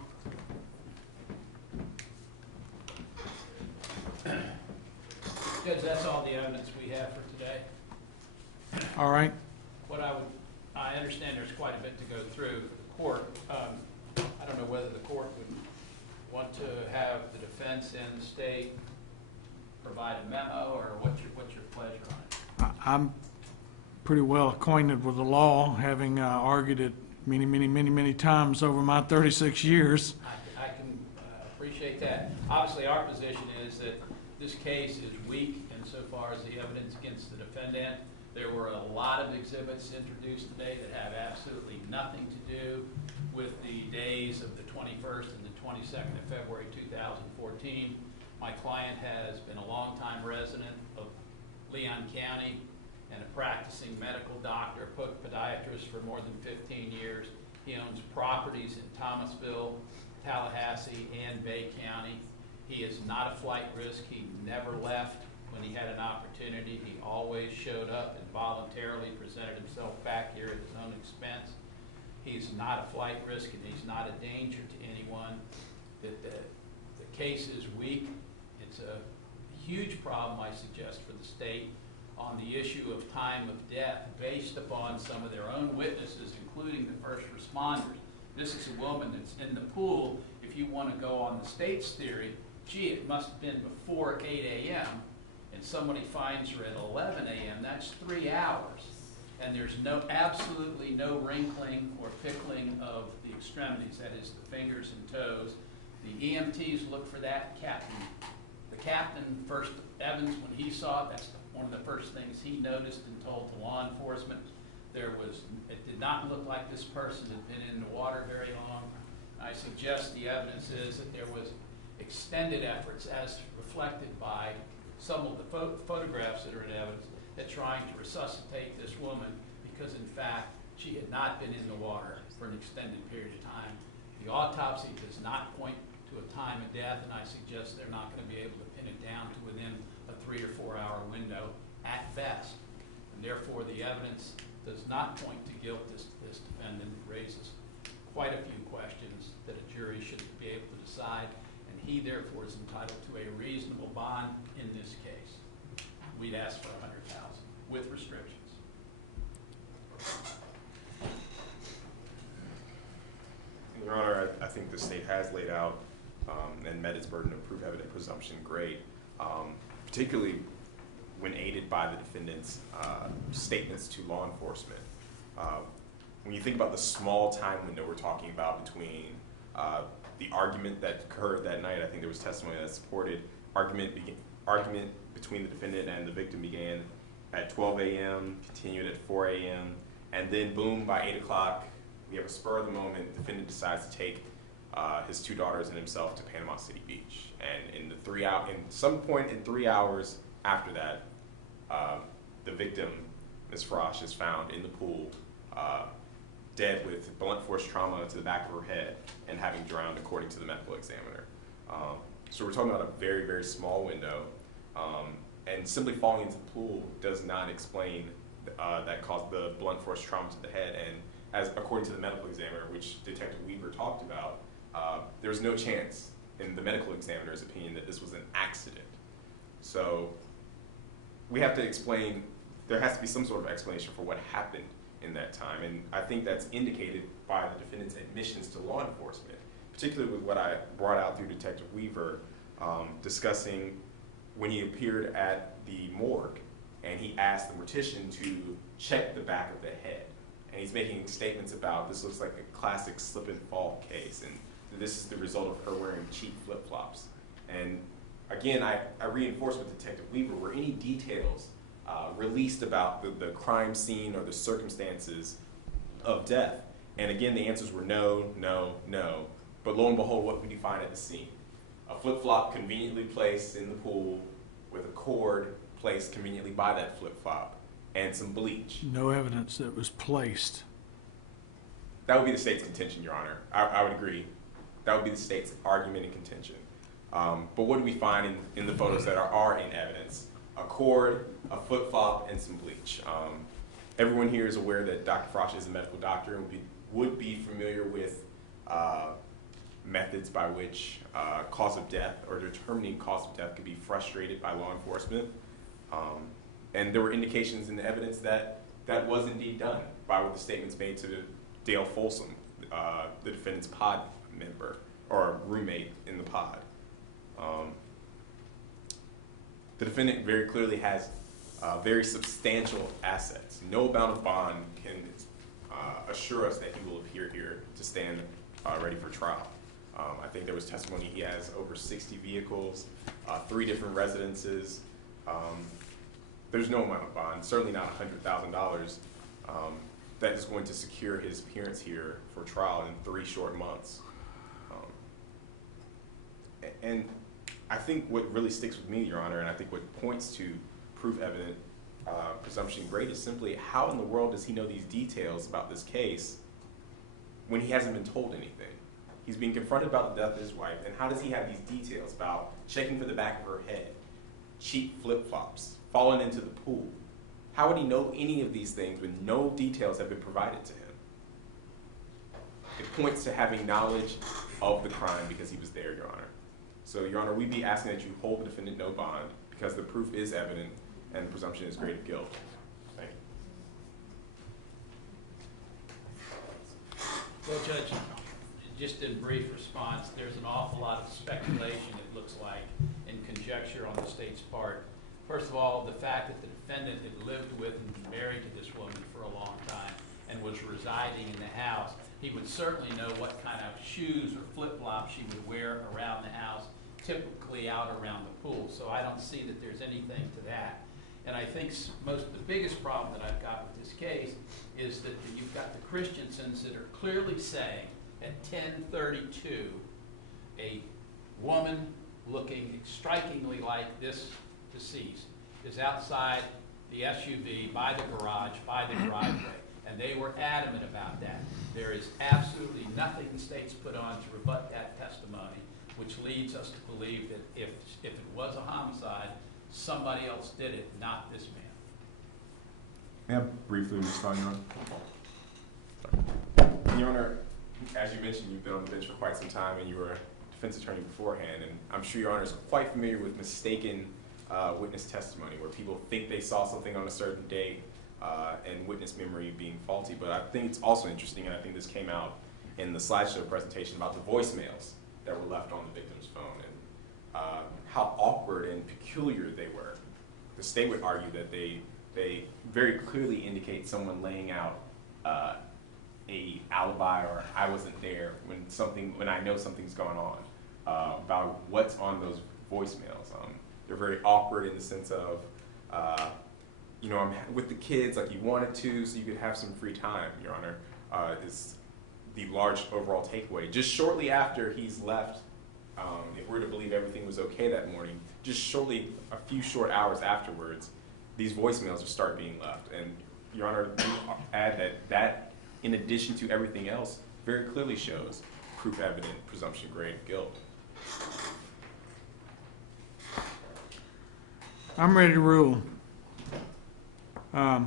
Judge, that's all the evidence we have for today. All right. I understand there's quite a bit to go through for the court. I don't know whether the court would want to have the defense and the state provide a memo, or what's your pleasure on it? I'm pretty well acquainted with the law, having argued it many times over my 36 years. I can appreciate that. Obviously, our position is that this case is weak insofar as the evidence against the defendant. There were a lot of exhibits introduced today that have absolutely nothing to do with the days of the 21st and the 22nd of February 2014. My client has been a longtime resident of Leon County and a practicing medical doctor, podiatrist for more than 15 years. He owns properties in Thomasville, Tallahassee, and Bay County. He is not a flight risk. He never left when he had an opportunity. He always showed up and voluntarily presented himself back here at his own expense. He's not a flight risk, and he's not a danger to anyone. The case is weak. It's a huge problem, I suggest, for the state on the issue of time of death based upon some of their own witnesses, including the first responders. This is a woman that's in the pool. If you want to go on the state's theory, gee, it must have been before 8 a.m., and somebody finds her at 11 a.m., that's 3 hours. And there's absolutely no wrinkling or pickling of the extremities, that is the fingers and toes. The EMTs look for that. The captain, first Evans, when he saw it, that's one of the first things he noticed and told to law enforcement. It did not look like this person had been in the water very long. I suggest the evidence is that there was extended efforts, as reflected by some of the photographs that are in evidence, at trying to resuscitate this woman because, in fact, she had not been in the water for an extended period of time. The autopsy does not point to a time of death, and I suggest they're not going to be able to pin it down to within a 3 or 4 hour window at best. And therefore, the evidence does not point to guilt. This defendant raises quite a few questions that a jury should be able to decide, and he therefore is entitled to a reasonable bond in this case. We'd ask for $100,000 with restrictions. Your Honor, I think the state has laid out and met its burden of proof evident presumption great, particularly when aided by the defendant's statements to law enforcement. When you think about the small time window we're talking about between the argument that occurred that night, I think there was testimony that supported argument between the defendant and the victim began at 12 a.m., continued at 4 a.m., and then boom, by 8 o'clock, we have a spur of the moment, the defendant decides to take his 2 daughters and himself to Panama City Beach. And in some point in 3 hours after that, the victim, Ms. Frasch, is found in the pool, dead with blunt force trauma to the back of her head and having drowned, according to the medical examiner. So we're talking about a very, very small window, and simply falling into the pool does not explain that caused the blunt force trauma to the head. And as according to the medical examiner, which Detective Weaver talked about, there's no chance in the medical examiner's opinion that this was an accident. So we have to explain, there has to be some sort of explanation for what happened in that time. And I think that's indicated by the defendant's admissions to law enforcement, particularly with what I brought out through Detective Weaver, discussing when he appeared at the morgue and he asked the mortician to check the back of the head. And he's making statements about, this looks like a classic slip and fall case, and this is the result of her wearing cheap flip-flops. And again, I reinforce with Detective Weaver, were any details released about the crime scene or the circumstances of death? And again, the answers were no, no, no. But lo and behold, what would you find at the scene? A flip-flop conveniently placed in the pool with a cord placed conveniently by that flip-flop. and some bleach. No evidence that was placed. That would be the state's contention, Your Honor. I would agree. That would be the state's argument and contention. But what do we find in the photos that are in evidence? A cord, a flip-flop, and some bleach. Everyone here is aware that Dr. Frasch is a medical doctor and would be familiar with methods by which cause of death or determining cause of death could be frustrated by law enforcement. And there were indications in the evidence that that was indeed done by what the statements made to Dale Folsom, the defendant's pod member or roommate in the pod. The defendant very clearly has very substantial assets. No amount of bond can assure us that he will appear here to stand ready for trial. I think there was testimony he has over 60 vehicles, 3 different residences. There's no amount of bond, certainly not $100,000, that is going to secure his appearance here for trial in 3 short months. And I think what really sticks with me, Your Honor, and I think what points to proof evident presumption great is simply how in the world does he know these details about this case when he hasn't been told anything? He's being confronted about the death of his wife, and how does he have these details about checking for the back of her head, cheap flip-flops, falling into the pool? How would he know any of these things when no details have been provided to him? It points to having knowledge of the crime because he was there, Your Honor. So, Your Honor, we'd be asking that you hold the defendant no bond because the proof is evident and the presumption is great of guilt. Thank you. Well, Judge, just in brief response, there's an awful lot of speculation, it looks like, and conjecture on the state's part. First of all, the fact that the defendant had lived with and been married to this woman for a long time and was residing in the house, he would certainly know what kind of shoes or flip-flops she would wear around the house, typically out around the pool. So I don't see that there's anything to that. And I think the biggest problem that I've got with this case is that you've got the Christiansens that are clearly saying at 10:32, a woman looking strikingly like this deceased is outside the SUV by the driveway. And they were adamant about that. There is absolutely nothing the state's put on to rebut that testimony, which leads us to believe that if it was a homicide, somebody else did it, not this man. May I briefly respond, Your Honor? Your Honor, as you mentioned, you've been on the bench for quite some time and you were a defense attorney beforehand, and I'm sure Your Honor is quite familiar with mistaken witness testimony where people think they saw something on a certain day and witness memory being faulty. But I think it's also interesting, and I think this came out in the slideshow presentation about the voicemails that were left on the victim's phone and how awkward and peculiar they were. The state would argue that they very clearly indicate someone laying out a alibi or I wasn't there when I know something's going on about what's on those voicemails. They're very awkward in the sense of, I'm with the kids like you wanted to so you could have some free time, Your Honor, is the large overall takeaway. Just shortly after he's left, if we're to believe everything was okay that morning, just shortly, a few short hours afterwards, these voicemails will start being left. And, Your Honor, you add that in addition to everything else, very clearly shows proof evident, presumption great guilt. I'm ready to rule. I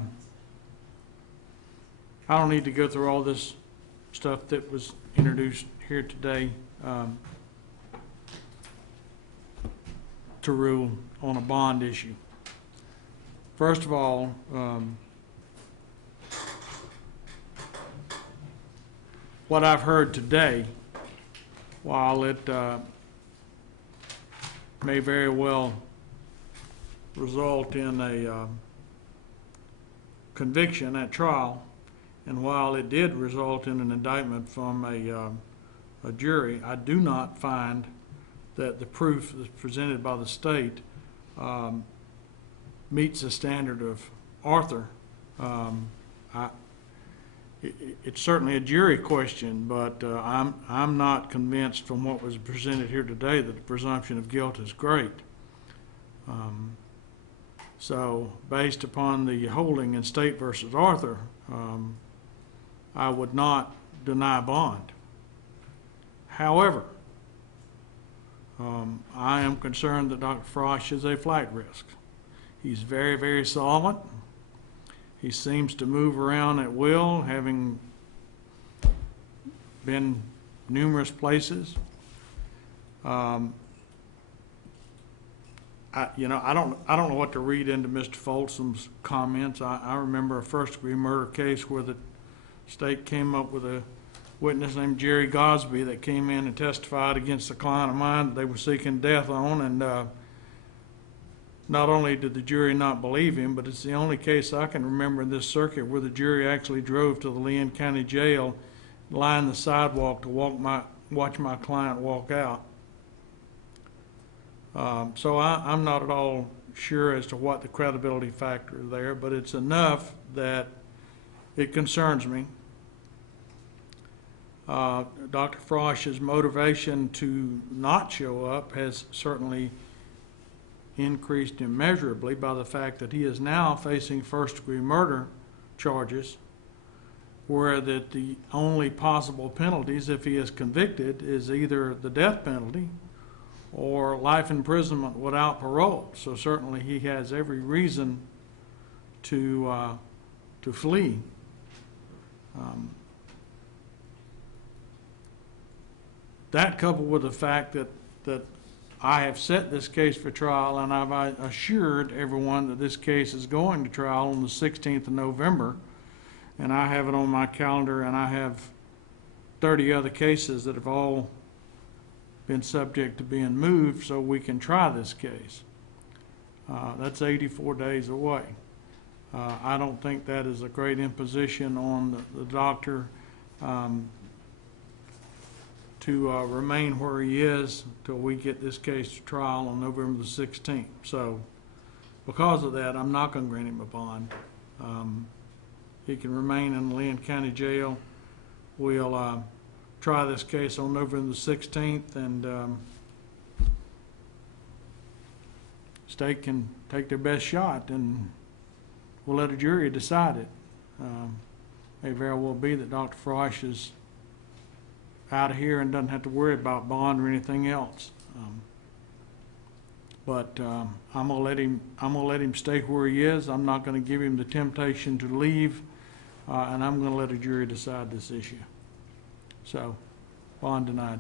don't need to go through all this stuff that was introduced here today to rule on a bond issue. First of all, what I've heard today, while it may very well result in a conviction at trial, and while it did result in an indictment from a jury, I do not find that the proof that's presented by the state meets the standard of Arthur. It's certainly a jury question, but I'm not convinced from what was presented here today that the presumption of guilt is great. So based upon the holding in State versus Arthur, I would not deny bond. However, I am concerned that Dr. Frasch is a flight risk. He's very, very solvent. He seems to move around at will, having been numerous places. I don't know what to read into Mr. Folsom's comments. I remember a first-degree murder case where the state came up with a witness named Jerry Gosby that came in and testified against a client of mine that they were seeking death on, and not only did the jury not believe him, but it's the only case I can remember in this circuit where the jury actually drove to the Lynn County Jail, lined the sidewalk to watch my client walk out. So I'm not at all sure as to what the credibility factor is there, but it's enough that it concerns me. Dr. Frosch's motivation to not show up has certainly increased immeasurably by the fact that he is now facing first-degree murder charges, where that the only possible penalties, if he is convicted, is either the death penalty or life imprisonment without parole. So certainly he has every reason to flee. That, coupled with the fact that I have set this case for trial, and I've assured everyone that this case is going to trial on the 16th of November, and I have it on my calendar, and I have 30 other cases that have all been subject to being moved so we can try this case. That's 84 days away. I don't think that is a great imposition on the doctor to remain where he is until we get this case to trial on November the 16th. So because of that, I'm not going to grant him a bond. He can remain in the Lynn County Jail. We'll try this case on November the 16th, and state can take their best shot, and we'll let a jury decide it. May very well be that Dr. Frasch is out of here and doesn't have to worry about bond or anything else. But I'm gonna let him stay where he is. I'm not going to give him the temptation to leave, and I'm going to let a jury decide this issue. So, bond denied.